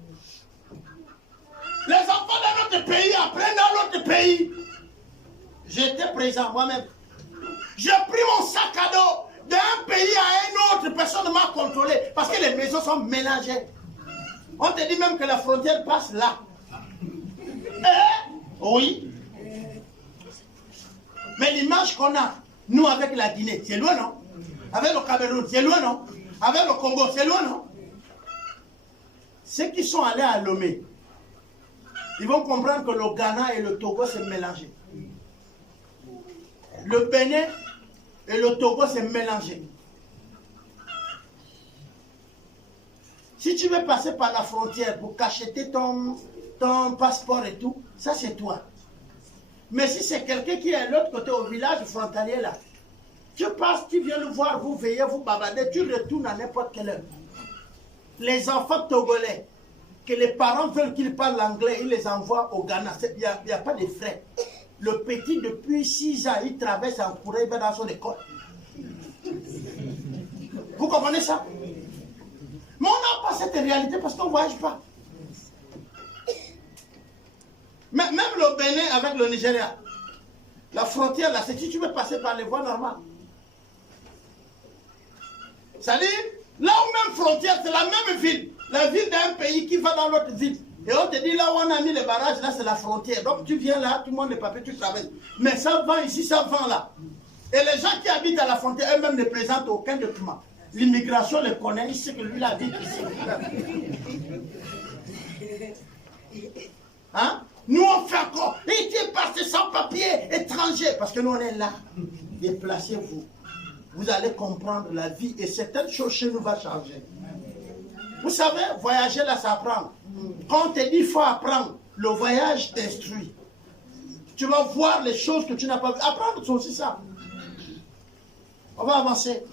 Les enfants d'un autre pays apprennent dans l'autre pays. J'étais présent moi-même. J'ai pris mon sac à dos d'un pays à un autre, personne ne m'a contrôlé parce que les maisons sont mélangées. On te dit même que la frontière passe là. Oui. Mais l'image qu'on a, nous avec la Guinée, c'est loin, non? Avec le Cameroun, c'est loin, non? Avec le Congo, c'est loin, non? Ceux qui sont allés à Lomé, ils vont comprendre que le Ghana et le Togo s'est mélangé. Le Bénin et le Togo s'est mélangé. Si tu veux passer par la frontière pour cacheter ton passeport et tout, ça c'est toi. Mais si c'est quelqu'un qui est de l'autre côté au village frontalier là, tu passes, tu viens le voir, vous veillez, vous babadez, tu retournes à n'importe quelle heure. Les enfants togolais, que les parents veulent qu'ils parlent l'anglais, ils les envoient au Ghana. Il n'y a pas de frais. Le petit, depuis 6 ans, il traverse en courant, il va dans son école. Vous comprenez ça? Mais on n'a pas cette réalité parce qu'on ne voyage pas. Même le Bénin avec le Nigeria, la frontière là, c'est si tu veux passer par les voies normales. C'est-à-dire, là où même frontière, c'est la même ville. La ville d'un pays qui va dans l'autre ville. Et on te dit là où on a mis les barrages, là c'est la frontière. Donc tu viens là, tout le monde les papiers, tu traverses. Mais ça vend ici, ça vend là. Et les gens qui habitent à la frontière eux-mêmes ne présentent aucun document. L'immigration les connaît, il sait que lui là habite ici. Hein? Nous on fait encore. Et tu es passé sans papier, étranger. Parce que nous on est là. Déplacez-vous. Vous allez comprendre la vie et certaines choses chez nous vont changer. Vous savez, voyager là, ça apprend. Quand on te dit qu'il faut apprendre, le voyage t'instruit. Tu vas voir les choses que tu n'as pas vues. Apprendre, c'est aussi ça. On va avancer.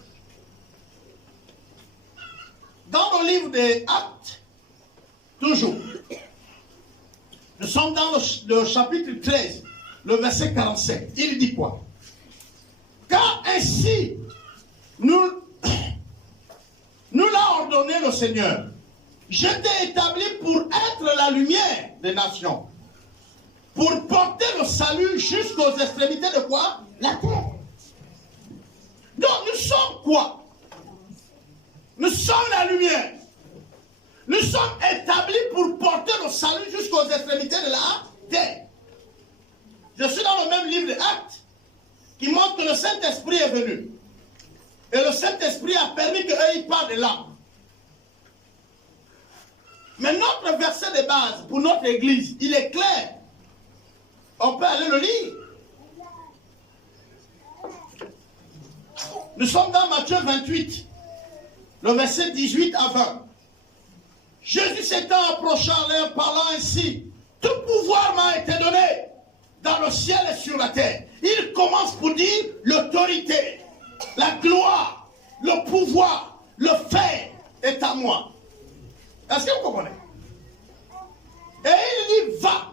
Dans le livre des Actes, toujours, nous sommes dans le chapitre 13, le verset 47. Il dit quoi? Car ainsi, nous l'a ordonné le Seigneur. Je t'ai établi pour être la lumière des nations. Pour porter le salut jusqu'aux extrémités de quoi? La terre. Donc nous sommes quoi? Nous sommes la lumière. Nous sommes établis pour porter le salut jusqu'aux extrémités de la terre. Je suis dans le même livre des Actes qui montre que le Saint-Esprit est venu. Et le Saint-Esprit a permis qu'eux ils parlent de l'âme. Mais notre verset de base pour notre église, il est clair. On peut aller le lire. Nous sommes dans Matthieu 28, le verset 18 à 20. Jésus s'étant approché en l'air, parlant ainsi, tout pouvoir m'a été donné dans le ciel et sur la terre. Il commence pour dire l'autorité, la gloire, le pouvoir, le faire est à moi. Est-ce que vous comprenez? Et il dit, va.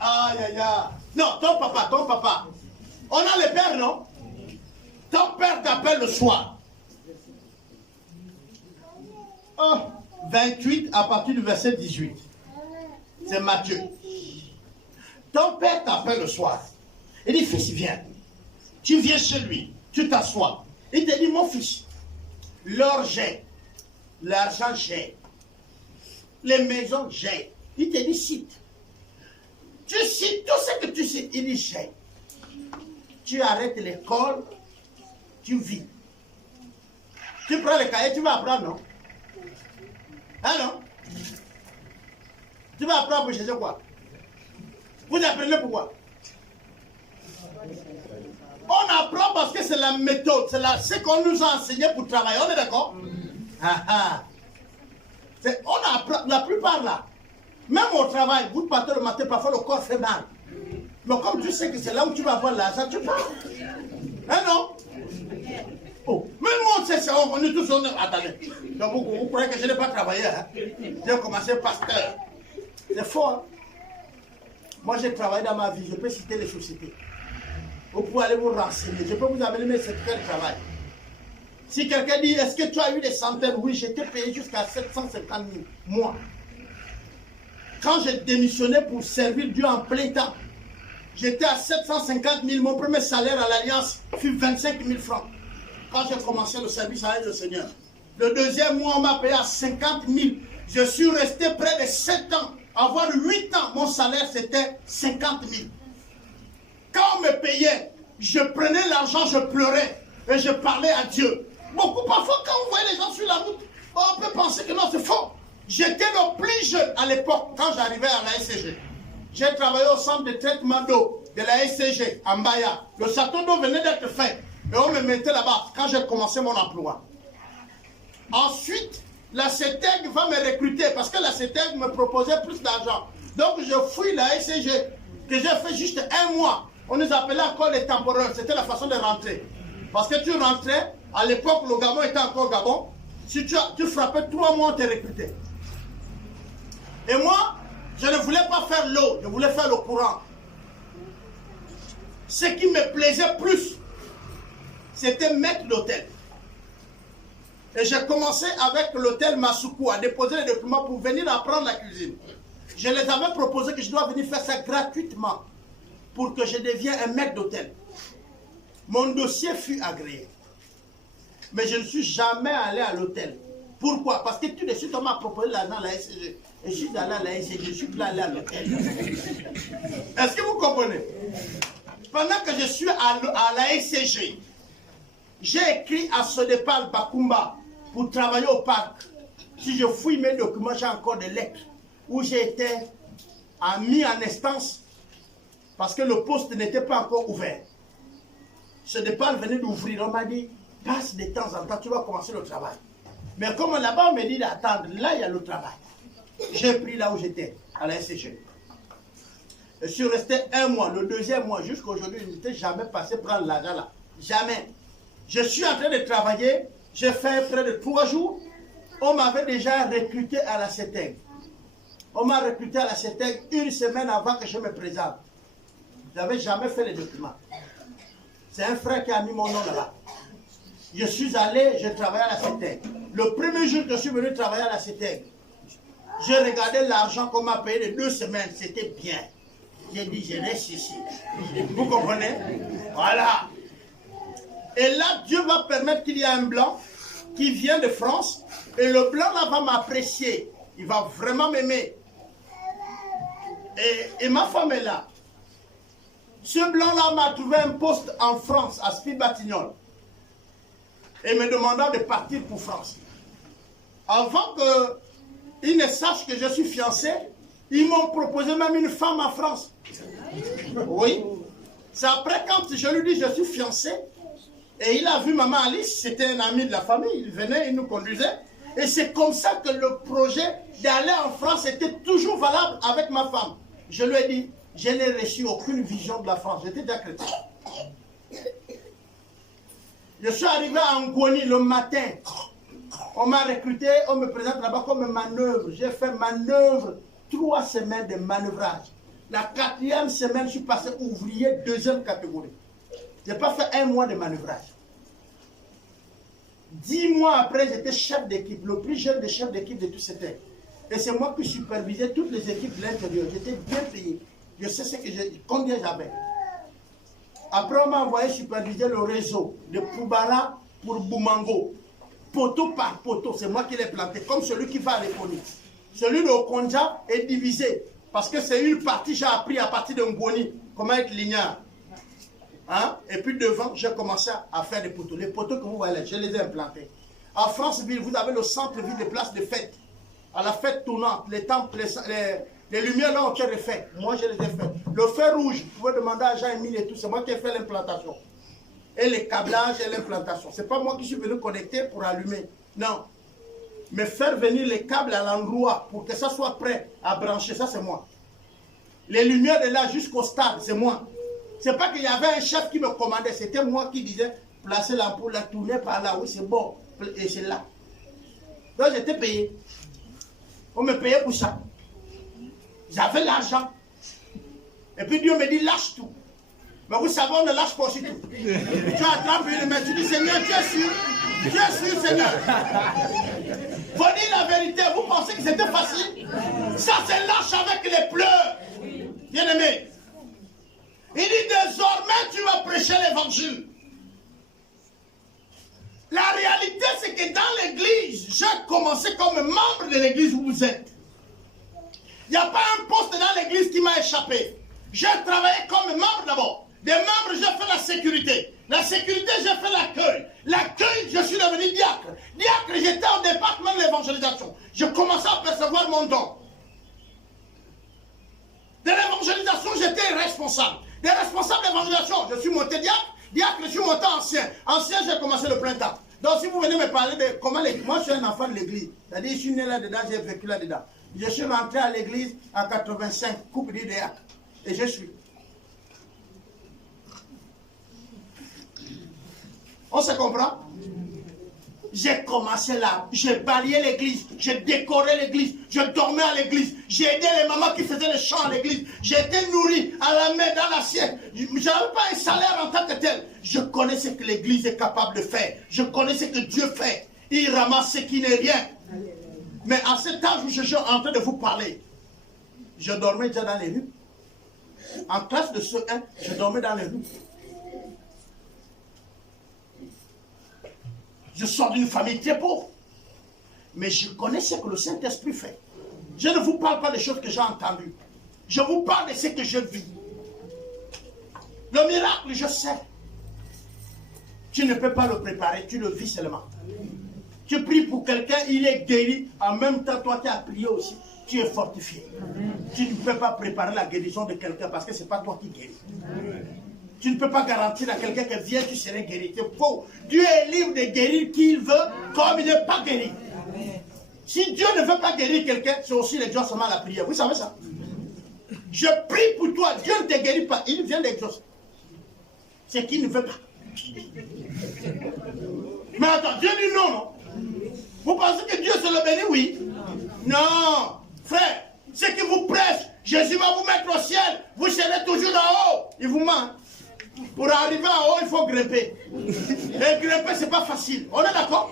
Aïe, aïe, aïe. Non, ton papa. On a les pères, non? Ton père t'appelle le soir. 28 à partir du verset 18. C'est Matthieu. Ton père t'appelle le soir. Il dit, fils, viens. Tu viens chez lui. Tu t'assois. Il te dit, mon fils, l'or j'ai. L'argent j'ai. Les maisons j'ai. Il te dit, cite. Tu cites tout ce que tu cites. Il dit, j'ai. Tu arrêtes l'école. Tu vis. Tu prends le cahier, tu vas apprendre, non? Ah non? Tu vas apprendre pour chercher quoi? Vous apprenez pourquoi? On apprend parce que c'est la méthode, c'est ce qu'on nous a enseigné pour travailler. On est d'accord? On apprend, la plupart là, même au travail, vous partez le matin, parfois le corps fait mal. Mais comme tu sais que c'est là où tu vas avoir l'argent, tu pars. Hein non? Oh, mais nous on sait ça, on est tous en attendez. Donc vous croyez que je n'ai pas travaillé, hein? J'ai commencé pasteur. C'est fort. Hein? Moi j'ai travaillé dans ma vie, je peux citer les sociétés. Vous pouvez aller vous renseigner, je peux vous amener mes certificats de travail. Si quelqu'un dit, est-ce que tu as eu des centaines? Oui, j'étais payé jusqu'à 750 000, moi. Quand j'ai démissionné pour servir Dieu en plein temps, j'étais à 750 000, mon premier salaire à l'Alliance fut 25 000 francs. Quand j'ai commencé le service avec le Seigneur. Le deuxième mois, on m'a payé à 50 000. Je suis resté près de 7 ans. Avoir 8 ans, mon salaire c'était 50 000. Quand on me payait, je prenais l'argent, je pleurais et je parlais à Dieu. Beaucoup parfois, quand on voyait les gens sur la route, on peut penser que non, c'est faux. J'étais le plus jeune à l'époque quand j'arrivais à la SCG. J'ai travaillé au centre de traitement d'eau de la SCG à Mbaya. Le château d'eau venait d'être fait et on me mettait là-bas quand j'ai commencé mon emploi. Ensuite, la CETEG va me recruter parce que la CETEG me proposait plus d'argent. Donc je fouille la SCG que j'ai fait juste 1 mois. On nous appelait encore les temporaires. C'était la façon de rentrer. Parce que tu rentrais, à l'époque le Gabon était encore Gabon. Si tu frappais 3 mois, on te recrutait. Et moi, je ne voulais pas faire l'eau, je voulais faire le courant. Ce qui me plaisait plus, c'était maître d'hôtel. Et j'ai commencé avec l'hôtel Masuku à déposer les documents pour venir apprendre la cuisine. Je les avais proposé que je dois venir faire ça gratuitement pour que je devienne un maître d'hôtel. Mon dossier fut agréé. Mais je ne suis jamais allé à l'hôtel. Pourquoi? Parce que tout de suite, on m'a proposé l'argent à la SCG. Et je suis allé à la SCG, je suis plus allé à l'hôtel. Est-ce que vous comprenez? Pendant que je suis à la SCG, j'ai écrit à Sodepal Bakumba pour travailler au parc. Si je fouille mes documents, j'ai encore des lettres où j'ai été mis en instance parce que le poste n'était pas encore ouvert. Sodepal venait d'ouvrir, on m'a dit, passe de temps en temps, tu vas commencer le travail. Mais comme là-bas, on me dit d'attendre, là il y a le travail. J'ai pris là où j'étais, à la SCG. Je suis resté 1 mois, le 2e mois, jusqu'à aujourd'hui, je n'étais jamais passé prendre l'argent là. Jamais. Je suis en train de travailler, j'ai fait près de 3 jours. On m'avait déjà recruté à la CETEG. On m'a recruté à la CETEG 1 semaine avant que je me présente. Je n'avais jamais fait les documents. C'est un frère qui a mis mon nom là-bas. Je suis allé, je travaillais à la CETEG. Le premier jour que je suis venu travailler à la CETEG, j'ai regardé l'argent qu'on m'a payé de 2 semaines, c'était bien. J'ai dit, je reste ici. Vous comprenez? Voilà. Et là, Dieu va permettre qu'il y ait un blanc qui vient de France. Et le blanc là va m'apprécier. Il va vraiment m'aimer. Et ma femme est là. Ce blanc là m'a trouvé un poste en France, à Spies-Batignolles. Et me demandant de partir pour France. Avant qu'ils ne sachent que je suis fiancé, ils m'ont proposé même une femme en France. Oui. C'est après quand je lui dis je suis fiancé. Et il a vu maman Alice, c'était un ami de la famille, il venait, il nous conduisait. Et c'est comme ça que le projet d'aller en France était toujours valable avec ma femme. Je lui ai dit, je n'ai reçu aucune vision de la France, j'étais déjà chrétien. Je suis arrivé à Ngoni le matin. On m'a recruté, on me présente là-bas comme manœuvre. J'ai fait manœuvre, 3 semaines de manœuvrage. La 4e semaine, je suis passé ouvrier 2e catégorie. Je n'ai pas fait 1 mois de manœuvrage. 10 mois après, j'étais chef d'équipe, le plus jeune des chefs d'équipe de tout ce temps. Et c'est moi qui supervisais toutes les équipes de l'intérieur. J'étais bien payé. Je sais ce que combien j'avais. Après, on m'a envoyé superviser le réseau de Poubara pour Boumango. Poteau par poteau, c'est moi qui l'ai planté, comme celui qui va à l'économie. Celui de Okonja est divisé, parce que c'est une partie, j'ai appris à partir de Ngoni, comment être lignard. Hein? Et puis devant, j'ai commencé à faire des poteaux. Les poteaux que vous voyez, je les ai implantés. À Franceville, vous avez le centre-ville des places de fête. À la fête tournante, les temples, les lumières là ont été refaites. Moi, je les ai fait. Le fer rouge, vous pouvez demander à Jean-Émile et tout, c'est moi qui ai fait l'implantation. Et les câblages et l'implantation. Ce n'est pas moi qui suis venu connecter pour allumer. Non. Mais faire venir les câbles à l'endroit pour que ça soit prêt à brancher, ça c'est moi. Les lumières de là jusqu'au stade, c'est moi. C'est pas qu'il y avait un chef qui me commandait, c'était moi qui disais, placer l'ampoule, la tourner par là, oui c'est bon, et c'est là. Donc j'étais payé. On me payait pour ça. J'avais l'argent. Et puis Dieu me dit, lâche tout. Mais vous savez, on ne lâche pas aussi tout. Tu attrapes une main, tu dis, Seigneur, tu es sûr? Tu es sûr, Seigneur? Faut dire la vérité, vous pensez que c'était facile? Ça, c'est lâche avec les pleurs. Bien-aimé. Il dit, désormais, tu vas prêcher l'évangile. La réalité, c'est que dans l'église, j'ai commencé comme membre de l'église où vous êtes. Il n'y a pas un poste dans l'église qui m'a échappé. J'ai travaillé comme membre d'abord. Des membres, j'ai fait la sécurité. La sécurité, j'ai fait l'accueil. L'accueil, je suis devenu diacre. Diacre, j'étais au département de l'évangélisation. Je commençais à percevoir mon don. De l'évangélisation, j'étais responsable. Des responsables d'évangélisation, je suis monté diacre. Diacre, je suis monté ancien. Ancien, j'ai commencé le plein temps. Donc, si vous venez me parler de comment l'église... Moi, je suis un enfant de l'église. C'est-à-dire, je suis né là-dedans, j'ai vécu là-dedans. Je suis rentré à l'église en 85, coupe d'idéal. Et je suis. On se comprend? J'ai commencé là, j'ai balayé l'église, j'ai décoré l'église, je dormais à l'église, j'ai aidé les mamans qui faisaient les chants à l'église, j'ai été nourri à la main, dans l'assiette. Je n'avais pas un salaire en tant que tel. Je connais ce que l'église est capable de faire. Je connais ce que Dieu fait. Il ramasse ce qui n'est rien. Mais à cet âge où je suis en train de vous parler, je dormais déjà dans les rues. En classe de CE1, je dormais dans les rues. Je sors d'une famille très pauvre. Mais je connais ce que le Saint-Esprit fait. Je ne vous parle pas des choses que j'ai entendues. Je vous parle de ce que je vis. Le miracle, je sais. Tu ne peux pas le préparer, tu le vis seulement. Tu pries pour quelqu'un, il est guéri. En même temps, toi qui as prié aussi, tu es fortifié. Tu ne peux pas préparer la guérison de quelqu'un parce que ce n'est pas toi qui guéris. Tu ne peux pas garantir à quelqu'un que viens, tu serais guéri. C'est faux. Dieu est libre de guérir qui il veut, comme il n'est pas guéri. Si Dieu ne veut pas guérir quelqu'un, c'est aussi le exaucement à la prière. Vous savez ça? Je prie pour toi, Dieu ne te guérit pas, il vient d'exaucer. C'est qu'il ne veut pas. Mais attends, Dieu dit non, non. Vous pensez que Dieu se le bénit? Oui. Non. Frère, ce qui vous prêche, Jésus va vous mettre au ciel, vous serez toujours en haut. Il vous ment. Pour arriver en haut, il faut grimper. Et grimper, c'est pas facile. On est d'accord?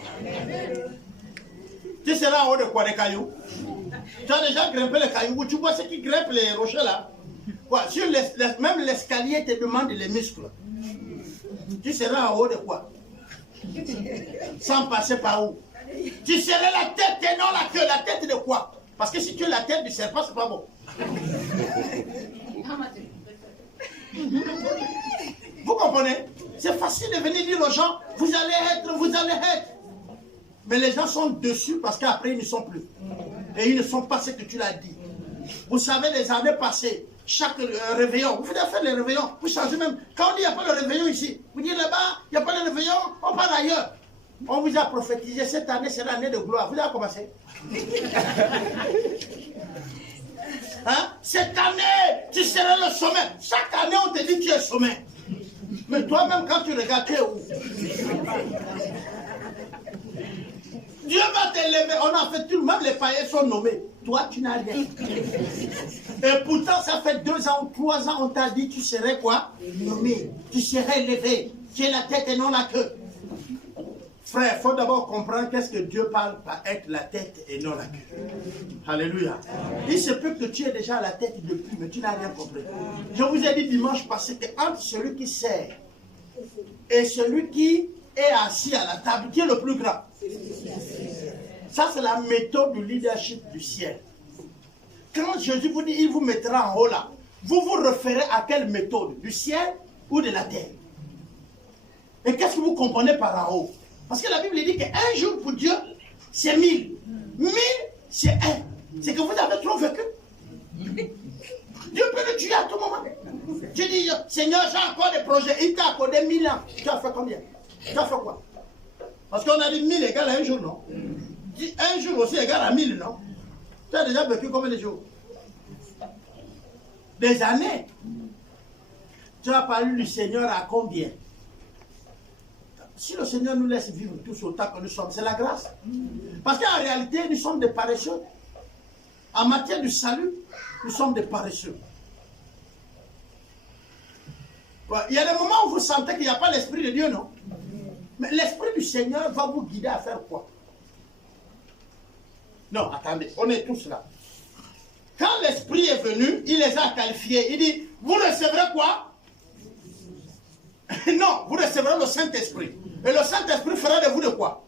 Tu seras en haut de quoi? Des cailloux? Tu as déjà grimpé les cailloux? Tu vois ceux qui grimpent les rochers là? Ouais, sur même l'escalier te demande les muscles. Tu seras en haut de quoi? Sans passer par où? Tu serais la tête et non la queue. La tête de quoi? Parce que si tu es la tête du serpent, c'est pas bon. Vous comprenez? C'est facile de venir dire aux gens, vous allez être, vous allez être. Mais les gens sont dessus parce qu'après ils ne sont plus. Et ils ne sont pas ce que tu l'as dit. Vous savez, les années passées, chaque réveillon, vous venez faire les réveillons, vous changez même. Quand on dit il n'y a pas de réveillon ici, vous dites là-bas, il n'y a pas de réveillon, on part ailleurs. On vous a prophétisé, cette année c'est l'année de gloire. Vous avez commencé? Hein? Cette année, tu seras le sommet. Chaque année, on te dit tu es sommet. Mais toi-même, quand tu regardes, tu es où? Dieu va t'élever. On a fait tout, même les païens sont nommés. Toi, tu n'as rien. Et pourtant, ça fait 2 ans ou 3 ans, on t'a dit, tu serais quoi? Nommé. Tu serais élevé. Tu es la tête et non la queue. Frère, il faut d'abord comprendre qu'est-ce que Dieu parle par être la tête et non la queue. Alléluia. Il se peut que tu aies déjà la tête depuis, mais tu n'as rien compris. Je vous ai dit dimanche passé que entre celui qui sert et celui qui est assis à la table, qui est le plus grand? Ça, c'est la méthode du leadership du ciel. Quand Jésus vous dit, il vous mettra en haut là, vous vous référez à quelle méthode? Du ciel ou de la terre? Et qu'est-ce que vous comprenez par en haut? Parce que la Bible dit qu'un jour pour Dieu, c'est 1000. 1000, c'est 1. C'est que vous avez trop vécu. Dieu peut le tuer à tout moment. Tu dis, Seigneur, j'ai encore des projets. Il t'a accordé 1000 ans. Tu as fait combien? Tu as fait quoi? Parce qu'on a dit 1000 égale à un jour, non? Un jour aussi égale à 1000, non? Tu as déjà vécu combien de jours? Des années. Tu as parlé du Seigneur à combien? Si le Seigneur nous laisse vivre tous autant que nous sommes, c'est la grâce. Parce qu'en réalité, nous sommes des paresseux. En matière de salut, nous sommes des paresseux. Il y a des moments où vous sentez qu'il n'y a pas l'Esprit de Dieu, non? Mais l'Esprit du Seigneur va vous guider à faire quoi? Non, attendez, on est tous là. Quand l'Esprit est venu, il les a qualifiés. Il dit, vous recevrez quoi? Non, vous recevrez le Saint-Esprit. Et le Saint-Esprit fera de vous de quoi?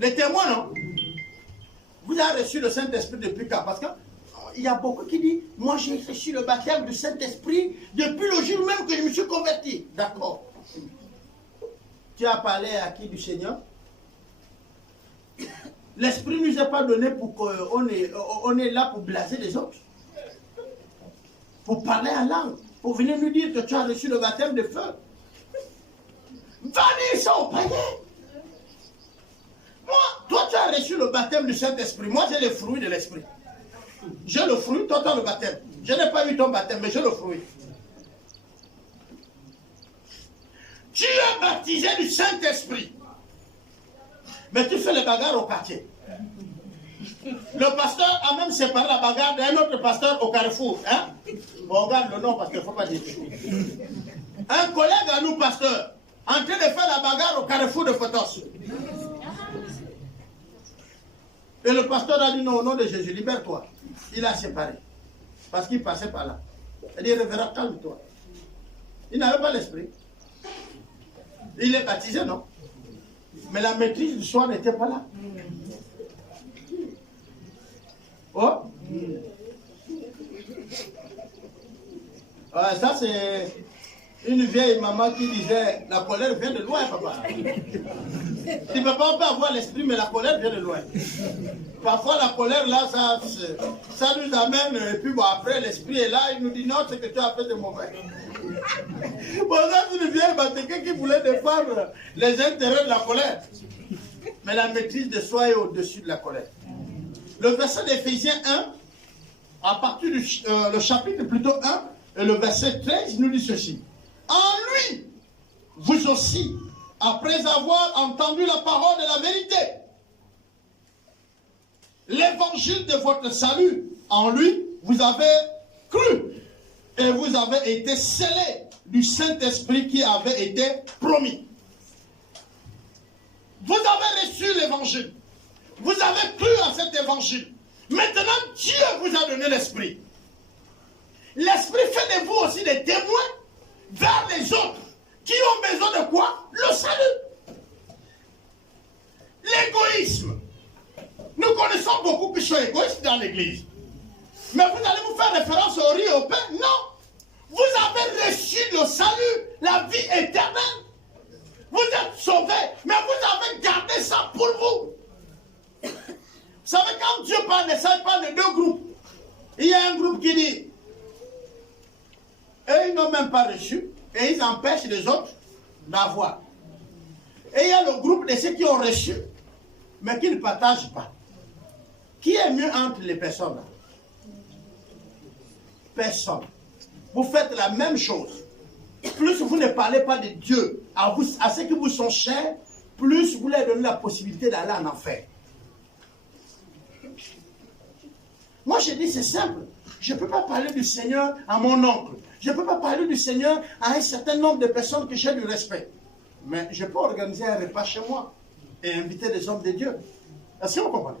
Les témoins, non? Vous avez reçu le Saint-Esprit depuis quand? Parce qu'il y a beaucoup qui disent, moi j'ai reçu le baptême du Saint-Esprit depuis le jour même que je me suis converti. D'accord. Tu as parlé à qui du Seigneur? L'Esprit ne nous est pas donné pour qu'on est là pour blaser les autres. Pour parler en langue. Pour venir nous dire que tu as reçu le baptême de feu. Va dire ça aux païens. Moi, toi tu as reçu le baptême du Saint-Esprit. Moi j'ai les fruits de l'Esprit. J'ai le fruit, toi tu as le baptême. Je n'ai pas eu ton baptême, mais j'ai le fruit. Tu es baptisé du Saint-Esprit. Mais tu fais les bagarres au quartier. Le pasteur a même séparé la bagarre d'un autre pasteur au carrefour. Hein? Bon, on regarde le nom parce qu'il ne faut pas dire. Un collègue à nous, pasteur, en train de faire la bagarre au carrefour de Photos. Et le pasteur a dit non, au nom de Jésus, libère-toi. Il a séparé. Parce qu'il passait par là. Il dit, révérend, calme-toi. Il n'avait pas l'esprit. Il est baptisé, non? Mais la maîtrise du soir n'était pas là. Oh? Ça c'est une vieille maman qui disait, la colère vient de loin, papa. Tu papa, on peut avoir l'esprit, mais la colère vient de loin. Parfois la colère là, ça nous amène, et puis bon, après l'esprit est là, il nous dit non, c'est que tu as fait de mauvais. Bon, ça c'est une vieille quelqu'un qui voulait défendre les intérêts de la colère. Mais la maîtrise de soi est au-dessus de la colère. Le verset d'Éphésiens 1, à partir du le chapitre plutôt 1, et le verset 13 nous dit ceci. En lui, vous aussi, après avoir entendu la parole de la vérité, l'évangile de votre salut, en lui, vous avez cru et vous avez été scellés du Saint-Esprit qui avait été promis. Vous avez reçu l'évangile. Vous avez cru à cet évangile. Maintenant, Dieu vous a donné l'esprit. L'esprit fait de vous aussi des témoins vers les autres qui ont besoin de quoi? Le salut. L'égoïsme. Nous connaissons beaucoup qui sont égoïstes dans l'église. Mais vous allez vous faire référence au riz et au pain? Non. Vous avez reçu le salut, la vie éternelle. Vous êtes sauvés, mais vous avez gardé ça pour vous. Vous savez, quand Dieu parle de ça, il parle de deux groupes. Il y a un groupe qui dit, eux, ils n'ont même pas reçu, et ils empêchent les autres d'avoir. Et il y a le groupe de ceux qui ont reçu, mais qui ne partagent pas. Qui est mieux entre les personnes là? Personne. Vous faites la même chose. plus vous ne parlez pas de Dieu à ceux qui vous sont chers, plus vous leur donnez la possibilité d'aller en enfer. Moi, je dis, c'est simple. Je ne peux pas parler du Seigneur à mon oncle. Je ne peux pas parler du Seigneur à un certain nombre de personnes que j'ai du respect. Mais je peux organiser un repas chez moi et inviter des hommes de Dieu. Est-ce que vous comprenez?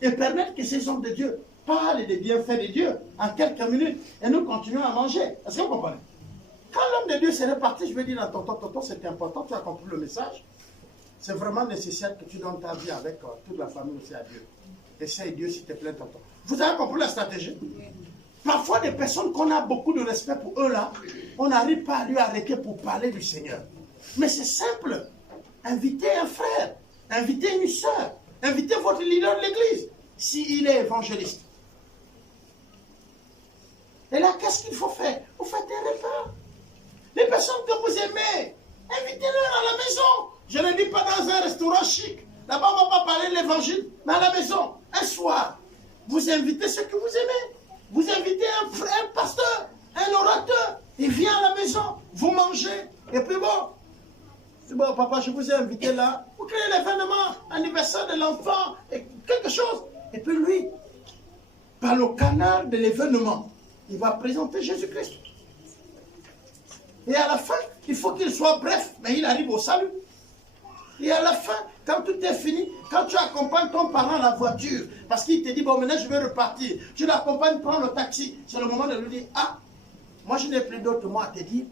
Et permettre que ces hommes de Dieu parlent des bienfaits de Dieu en quelques minutes et nous continuons à manger. Est-ce que vous comprenez? Quand l'homme de Dieu serait parti, je vais dire à tonton, c'est important, tu as compris le message. C'est vraiment nécessaire que tu donnes ta vie avec toute la famille aussi à Dieu. Essaye Dieu s'il te plaît, tonton. Vous avez compris la stratégie? Parfois, des personnes qu'on a beaucoup de respect pour eux là, on n'arrive pas à lui arrêter pour parler du Seigneur. Mais c'est simple. Invitez un frère, invitez une soeur, invitez votre leader de l'église, s'il est évangéliste. Et là, qu'est-ce qu'il faut faire? Vous faites un repas. Les personnes que vous aimez, invitez-les à la maison. Je ne dis pas dans un restaurant chic. Là-bas, on ne va pas parler de l'évangile, mais à la maison, un soir, vous invitez ceux que vous aimez. Vous invitez un pasteur, un orateur, il vient à la maison, vous mangez, et puis bon, c'est bon, papa, je vous ai invité là, vous créez l'événement, anniversaire de l'enfant, quelque chose. Et puis lui, par le canal de l'événement, il va présenter Jésus-Christ. Et à la fin, il faut qu'il soit bref, mais il arrive au salut. Et à la fin, quand tout est fini, quand tu accompagnes ton parent à la voiture, parce qu'il te dit, bon, maintenant je vais repartir, tu l'accompagnes prendre le taxi, c'est le moment de lui dire, ah, moi je n'ai plus d'autres mots à te dire,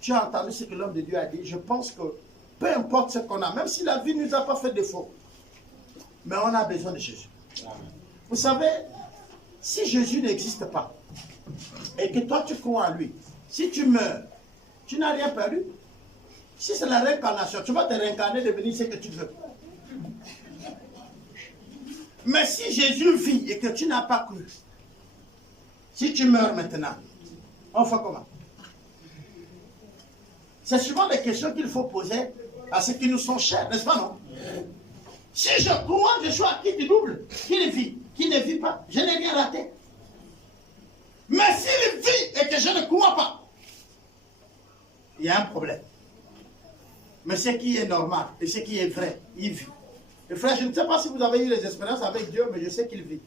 tu as entendu ce que l'homme de Dieu a dit, je pense que peu importe ce qu'on a, même si la vie ne nous a pas fait défaut, mais on a besoin de Jésus. Vous savez, si Jésus n'existe pas, et que toi tu crois en lui, si tu meurs, tu n'as rien perdu. Si c'est la réincarnation, tu vas te réincarner, devenir ce que tu veux. Mais si Jésus vit et que tu n'as pas cru, si tu meurs maintenant, on fait comment? C'est souvent des questions qu'il faut poser à ceux qui nous sont chers, n'est-ce pas, non? Si je crois, je suis à qui du double? Qui vit? Qui ne vit pas? Je n'ai rien raté. Mais s'il vit et que je ne crois pas, il y a un problème. Mais ce qui est normal et ce qui est vrai, il vit. Et frère, je ne sais pas si vous avez eu les expériences avec Dieu, mais je sais qu'il vit.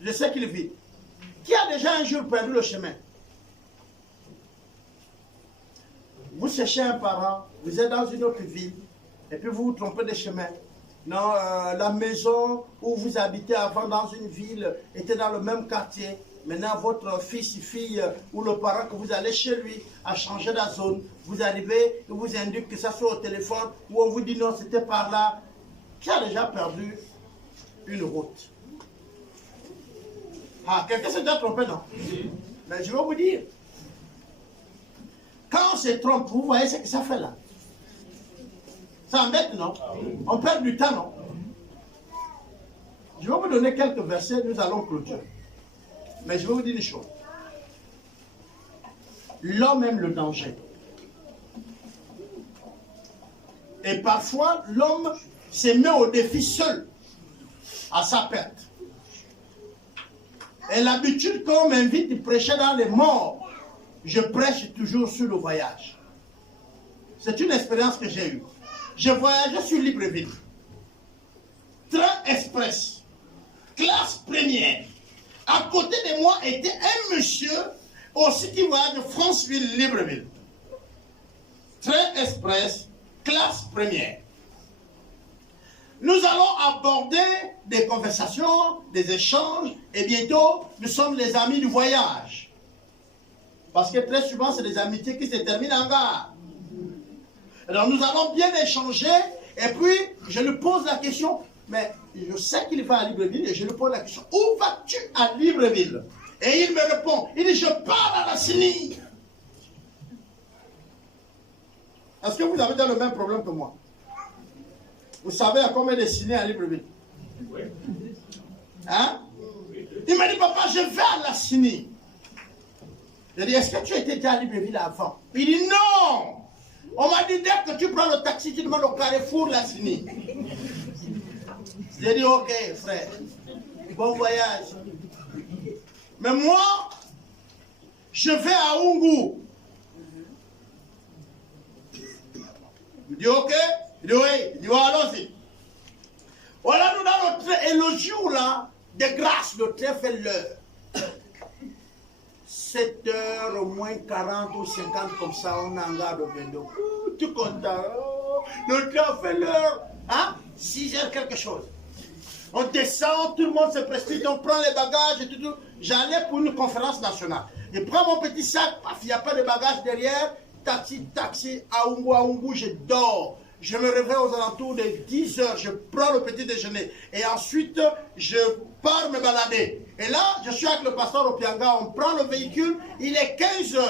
Je sais qu'il vit. Qui a déjà un jour perdu le chemin? Vous cherchez un parent, vous êtes dans une autre ville, et puis vous vous trompez de chemin. Non, la maison où vous habitez avant dans une ville était dans le même quartier. Maintenant, votre fils ou fille ou le parent que vous allez chez lui a changé la zone. Vous arrivez, il vous indique que ça soit au téléphone ou on vous dit non, c'était par là. Qui a déjà perdu une route? Ah, quelqu'un s'est déjà trompé, non? Mais je vais vous dire. Quand on se trompe, vous voyez ce que ça fait là? Ça embête, non? On perd du temps, non? Je vais vous donner quelques versets, nous allons clôturer. Mais je vais vous dire une chose. L'homme aime le danger. Et parfois, l'homme se met au défi seul, à sa perte. Et l'habitude qu'on m'invite de prêcher dans les morts, je prêche toujours sur le voyage. C'est une expérience que j'ai eue. Je voyageais sur Libreville. Train express. Classe première. À côté de moi était un monsieur aussi qui voyage de Franceville-Libreville. Train express, classe première. Nous allons aborder des conversations, des échanges, et bientôt, nous sommes les amis du voyage. Parce que très souvent, c'est des amitiés qui se terminent en gare. Alors, nous allons bien échanger, et puis, je lui pose la question, mais je sais qu'il va à Libreville, et je lui pose la question, où vas-tu à Libreville? Et il me répond, il dit, je pars à la CENI. Est-ce que vous avez le même problème que moi? Vous savez à combien de CENI à Libreville? Oui. Hein? Il m'a dit, papa, je vais à la CENI. J'ai dit, est-ce que tu étais déjà à Libreville avant? Il dit, non. On m'a dit, dès que tu prends le taxi, tu demandes au carrefour la CENI. J'ai dit, ok, frère, bon voyage. Mais moi, je vais à Oungou. Il dit ok, il dit oui, il dit ouais, allons-y. Voilà, nous dans le train, et le jour là, de grâce, le train fait l'heure. 7h au moins 40 ou 50 comme ça, on en garde au Vendo. Tout content. Le train fait l'heure. Hein? 6h quelque chose. On descend, tout le monde se précipite, on prend les bagages et tout. J'allais pour une conférence nationale. Je prends mon petit sac, paf, il n'y a pas de bagages derrière. Taxi, à Oungou, je dors. Je me réveille aux alentours de 10h, je prends le petit déjeuner. Et ensuite, je pars me balader. Et là, je suis avec le pasteur Opianga, on prend le véhicule, il est 15h.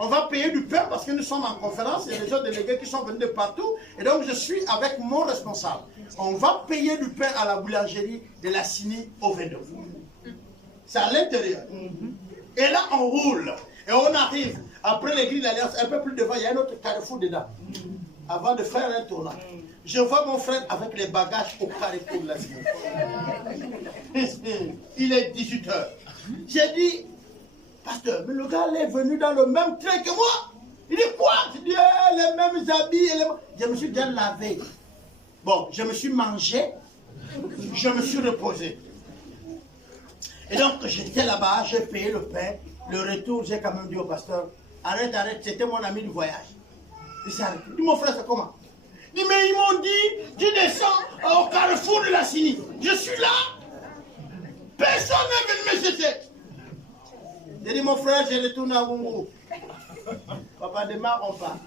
On va payer du pain parce que nous sommes en conférence, il y a des autres délégués qui sont venus de partout. Et donc, je suis avec mon responsable. On va payer du pain à la boulangerie de la Cini au Vendo. C'est à l'intérieur. Et là, on roule. Et on arrive. Après l'église d'Alliance, un peu plus devant, il y a un autre carrefour dedans. Avant de faire un tournant. Je vois mon frère avec les bagages au carrefour de la Cini. Il est 18h. J'ai dit, pasteur, mais le gars est venu dans le même train que moi. Il dit quoi? Je dis, les mêmes habits. Je me suis déjà lavé. Bon, je me suis mangé. Je me suis reposé. Et donc, j'étais là-bas, j'ai payé le pain. Le retour, j'ai quand même dit au pasteur, arrête, c'était mon ami du voyage. Il s'est arrêté. Il dit, mon frère, c'est comment? Il dit, mais ils m'ont dit, tu descends au carrefour de la Cini. Je suis là. Personne n'est venu me chercher. J'ai dit, mon frère, je retourne à Oungou. Papa, demain, on part.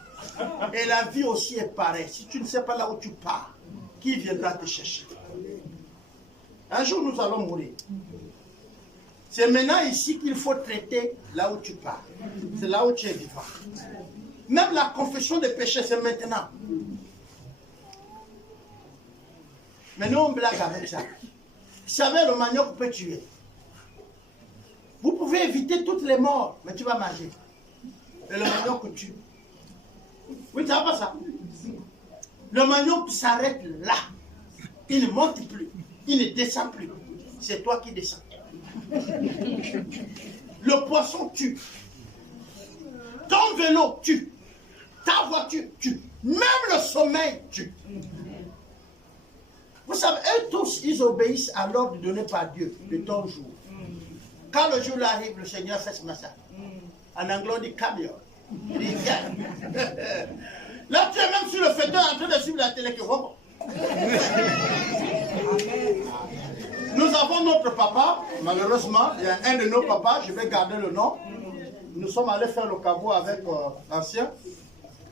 Et la vie aussi est pareille. Si tu ne sais pas là où tu pars, qui viendra te chercher? Un jour, nous allons mourir. C'est maintenant ici qu'il faut traiter là où tu pars. C'est là où tu es vivant. Même la confession des péchés, c'est maintenant. Mais nous, on blague avec ça. Vous savez, le manioc peut tuer. Vous pouvez éviter toutes les morts, mais tu vas manger. Et le manioc tue. Oui, tu n'as pas ça. Le manioc s'arrête là. Il ne monte plus. Il ne descend plus. C'est toi qui descends. Le poisson tue. Ton vélo tue. Ta voiture tue. Même le sommeil tue. Vous savez, eux tous, ils obéissent à l'ordre donné par Dieu de ton jour. Quand le jour arrive, le Seigneur fait ce massacre. En anglais, on dit camion. Il dit, viens. Là, tu es même sur le fauteuil en train de suivre la télé. Nous avons notre papa, malheureusement, il y a un de nos papas, je vais garder le nom. Nous sommes allés faire le caveau avec l'ancien.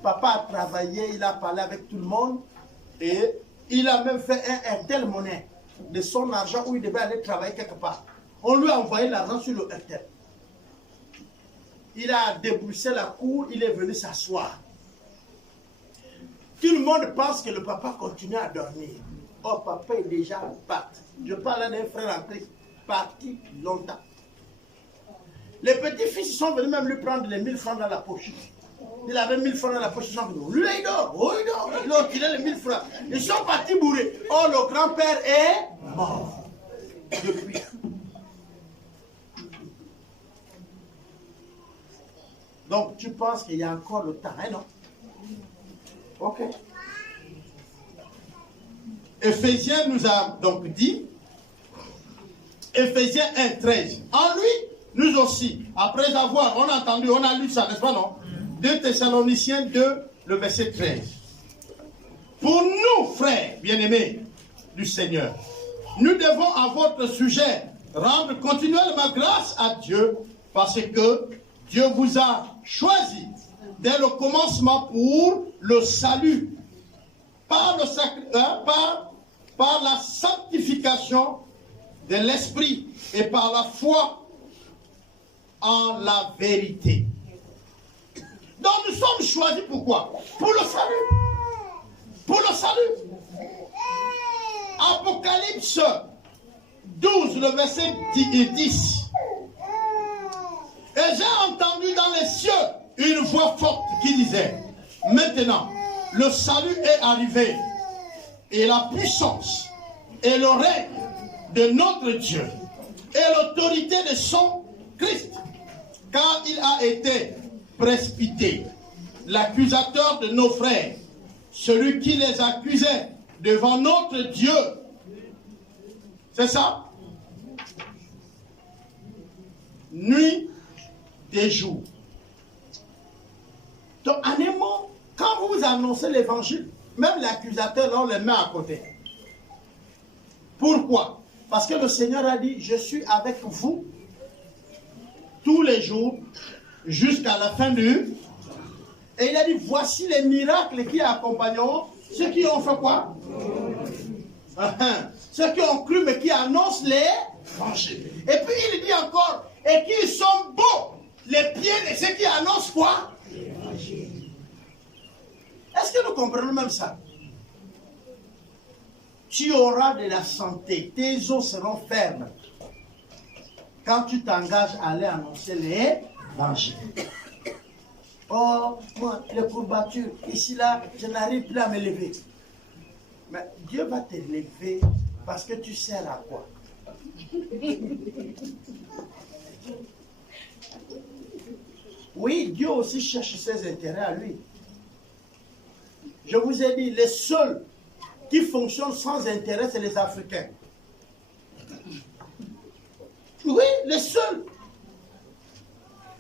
Papa a travaillé, il a parlé avec tout le monde et il a même fait un RTL monnaie de son argent où il devait aller travailler quelque part. On lui a envoyé l'argent sur le RTL. Il a débroussé la cour, il est venu s'asseoir. Tout le monde pense que le papa continue à dormir. Oh, papa est déjà parti. Je parle d'un frère en Christ, parti longtemps. Les petits-fils sont venus même lui prendre les 1000 francs dans la poche. Il avait 1000 francs dans la poche, ils sont venus. Lui, il dort, oh, il dort. Ils ont tiré les 1000 francs. Ils sont partis bourrés. Oh, le grand-père est mort. Depuis. Donc, tu penses qu'il y a encore le temps, hein, non? Ok. Éphésiens nous a donc dit, Éphésiens 1, 13. En lui, nous aussi, après avoir, on a entendu, on a lu ça, n'est-ce pas, non? 2 Thessaloniciens 2, le verset 13. Pour nous, frères bien-aimés du Seigneur, nous devons à votre sujet rendre continuellement grâce à Dieu parce que Dieu vous a choisi dès le commencement pour le salut, par la sanctification de l'esprit et par la foi en la vérité. Donc nous sommes choisis pourquoi? Pour le salut. Pour le salut. Apocalypse 12, le verset 10. Et j'ai entendu dans les cieux une voix forte qui disait, maintenant, le salut est arrivé, et la puissance, et le règne de notre Dieu, et l'autorité de son Christ. Car il a été précipité, l'accusateur de nos frères, celui qui les accusait devant notre Dieu. C'est ça? Nuit et jour. Donc, en un mot, quand vous annoncez l'évangile, même l'accusateur, on le met à côté. Pourquoi? Parce que le Seigneur a dit, je suis avec vous tous les jours jusqu'à la fin du... Et il a dit, voici les miracles qui accompagneront ceux qui ont fait quoi? Ceux qui ont cru mais qui annoncent l'évangile. Et puis il dit encore, et qui sont beaux les pieds de ceux qui annoncent quoi? Est-ce que nous comprenons même ça? Tu auras de la santé, tes os seront fermes quand tu t'engages à aller annoncer l'évangile. Oh, moi, les courbatures, ici, là, je n'arrive plus à me lever. Mais Dieu va te lever parce que tu sers à quoi? Oui, Dieu aussi cherche ses intérêts à lui. Je vous ai dit, les seuls qui fonctionnent sans intérêt, c'est les Africains. Oui, les seuls.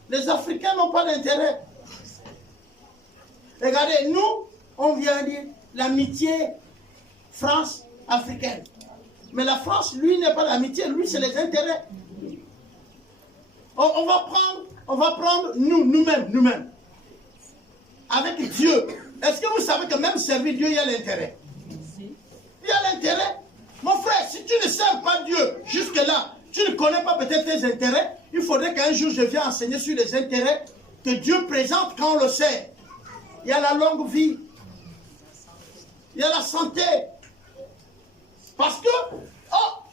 Les Africains n'ont pas d'intérêt. Regardez, nous, on vient dire l'amitié France-africaine. Mais la France, lui, n'est pas l'amitié, lui, c'est les intérêts. On va prendre nous-mêmes. Avec Dieu. Est-ce que vous savez que même servir Dieu, il y a l'intérêt? Il y a l'intérêt. Mon frère, si tu ne sers pas Dieu jusque-là, tu ne connais pas peut-être tes intérêts, il faudrait qu'un jour je vienne enseigner sur les intérêts que Dieu présente quand on le sait. Il y a la longue vie. Il y a la santé. Parce que,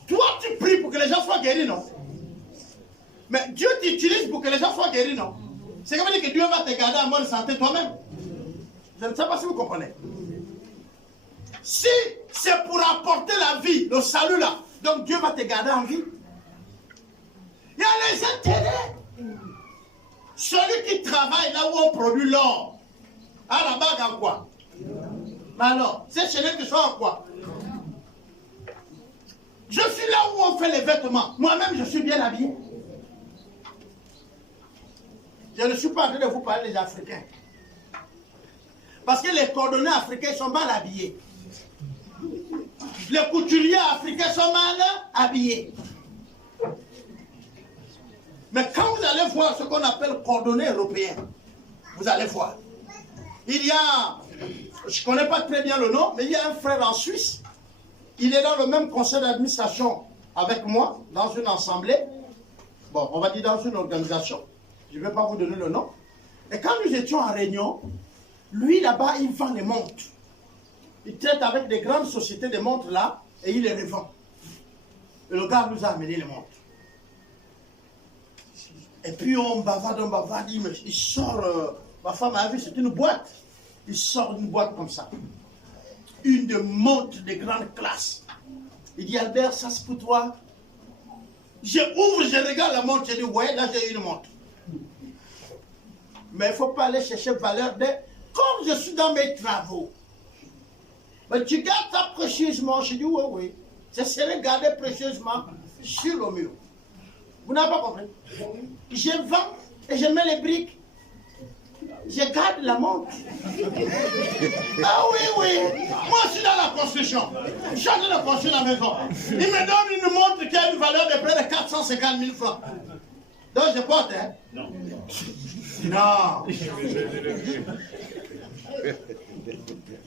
toi tu pries pour que les gens soient guéris, non? Mais Dieu t'utilise pour que les gens soient guéris, non? C'est comme dire que Dieu va te garder en bonne santé toi-même. Je ne sais pas si vous comprenez. Si c'est pour apporter la vie, le salut là, donc Dieu va te garder en vie. Il y a les intérêts. Celui qui travaille là où on produit l'or, à la bague en quoi? Mais alors, ces chaînettes sont en quoi? Je suis là où on fait les vêtements. Moi-même, je suis bien habillé. Je ne suis pas en train de vous parler des Africains. Parce que les cordonniers africains sont mal habillés. Les couturiers africains sont mal habillés. Mais quand vous allez voir ce qu'on appelle cordonnier européen, vous allez voir. Il y a, je ne connais pas très bien le nom, mais il y a un frère en Suisse. Il est dans le même conseil d'administration avec moi, dans une assemblée. Bon, on va dire dans une organisation. Je ne vais pas vous donner le nom. Et quand nous étions en réunion, lui là-bas, il vend les montres. Il traite avec des grandes sociétés de montres là, et il les revend. Et le gars nous a amené les montres. Et puis on bavarde, il sort, ma femme a vu, c'est une boîte. Il sort d'une boîte comme ça. Une de montres de grande classe. Il dit, Albert, ça c'est pour toi. Je ouvre, je regarde la montre, je dis, ouais, là j'ai une montre. Mais il ne faut pas aller chercher valeur de... Comme je suis dans mes travaux, mais tu gardes ça précieusement. Je dis, oui, oui. Je serai gardé précieusement sur le mur. Vous n'avez pas compris? Je vends et je mets les briques. Je garde la montre. Ah oui, oui. Moi, je suis dans la construction. Je suis en train de construire la maison. Il me donne une montre qui a une valeur de près de 450 000 francs. Donc, je porte, hein? Non. Non.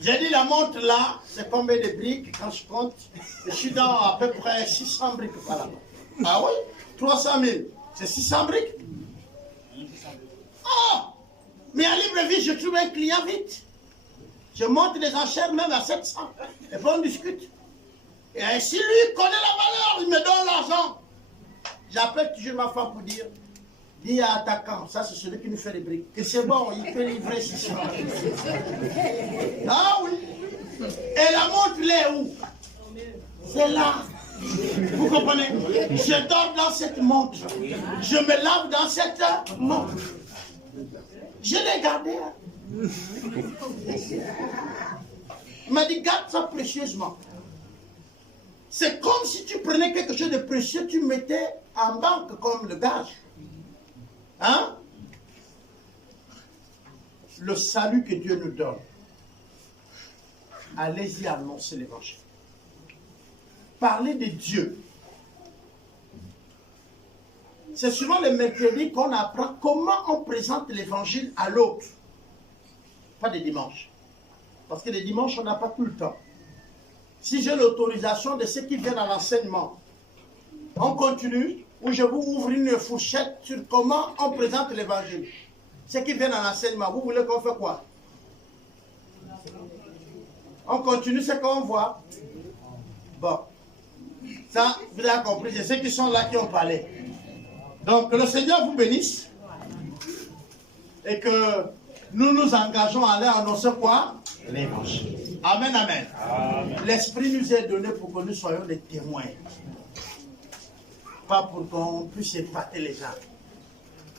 J'ai dit la montre là, c'est combien de briques quand je compte? Je suis dans à peu près 600 briques. Voilà. Ah oui? 300 000. C'est 600 briques? Oh! Mais à Libreville, je trouve un client vite. Je monte les enchères même à 700. Et puis on discute. Et si lui connaît la valeur, il me donne l'argent. J'appelle toujours ma femme pour dire, dis à attaquant, ça c'est celui qui nous fait les briques, que c'est bon, il peut livrer 600. Ah oui. Et la montre, elle est où? C'est là. Vous comprenez? Je dors dans cette montre. Je me lave dans cette montre. Je l'ai gardé. Il m'a dit, garde ça précieusement. C'est comme si tu prenais quelque chose de précieux, tu mettais en banque comme le gage. Hein? Le salut que Dieu nous donne. Allez-y annoncer l'évangile. Parler de Dieu. C'est souvent le mercredi qu'on apprend comment on présente l'évangile à l'autre. Pas des dimanches. Parce que les dimanches, on n'a pas tout le temps. Si j'ai l'autorisation de ceux qui viennent à l'enseignement, on continue ou je vous ouvre une fourchette sur comment on présente l'évangile. Ceux qui viennent à l'enseignement, vous voulez qu'on fasse quoi? On continue ce qu'on voit. Bon. Ça, vous avez compris, c'est ceux qui sont là qui ont parlé. Donc, que le Seigneur vous bénisse. Et que nous nous engageons à aller annoncer quoi? L'évangile. Amen, amen. L'Esprit nous est donné pour que nous soyons des témoins. Pas pour qu'on puisse épater les gens.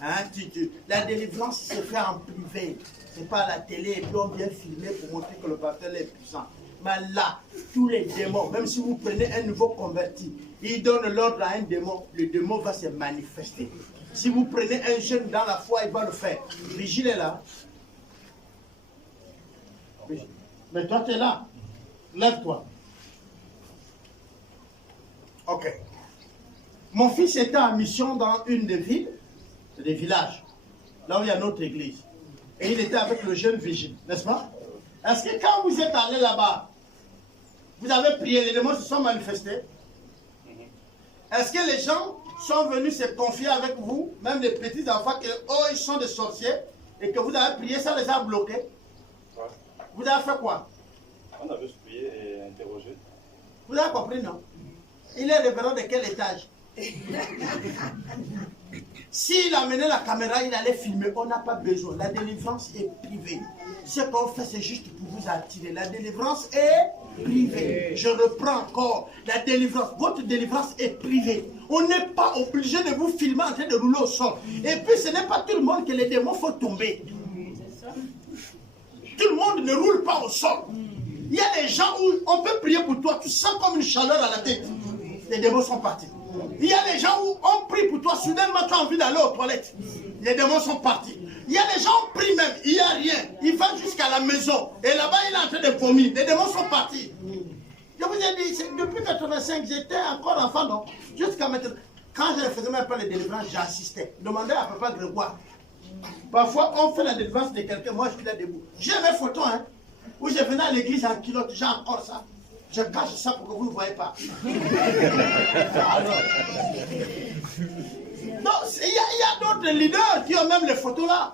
Hein, la délivrance se fait en privé. C'est pas à la télé et puis on vient filmer pour montrer que le pasteur est puissant. Mais là, tous les démons, même si vous prenez un nouveau converti, il donne l'ordre à un démon, le démon va se manifester. Si vous prenez un jeune dans la foi, il va le faire. Vigile est là. Mais toi, tu es là. Lève-toi. Ok. Mon fils était en mission dans une des villes, des villages, là où il y a notre église. Et il était avec le jeune vigile, n'est-ce pas? Est-ce que quand vous êtes allé là-bas, vous avez prié, les démons se sont manifestés? Est-ce que les gens sont venus se confier avec vous, même les petits enfants, que oh, ils sont des sorciers, et que vous avez prié, ça les a bloqués? Ouais. Vous avez fait quoi? On avait prié et interrogé. Vous avez compris, non? Il est révérend de quel étage? S'il amenait la caméra, il allait filmer. On n'a pas besoin. La délivrance est privée. Ce qu'on fait, c'est juste pour vous attirer. La délivrance est privée. Je reprends encore. La délivrance, votre délivrance est privée. On n'est pas obligé de vous filmer en train de rouler au sol. Et puis, ce n'est pas tout le monde que les démons font tomber. Tout le monde ne roule pas au sol. Il y a des gens où on peut prier pour toi. Tu sens comme une chaleur à la tête. Les démons sont partis. Il y a des gens où on prie pour toi, soudainement tu as envie d'aller aux toilettes. Les démons sont partis. Il y a des gens qui prient même, il n'y a rien. Il va jusqu'à la maison. Et là-bas, il est en train de vomir. Les démons sont partis. Je vous ai dit, depuis 85, j'étais encore enfant, non? Jusqu'à maintenant. Quand je faisais même pas les délivrances, j'assistais. Demandez à Papa Grégoire. Parfois, on fait la délivrance de quelqu'un, moi je suis là debout. J'ai mes photos, hein, où je venais à l'église en culotte, j'ai encore ça. Je cache ça pour que vous ne voyez pas. Alors. Non, il y a d'autres leaders qui ont même les photos là.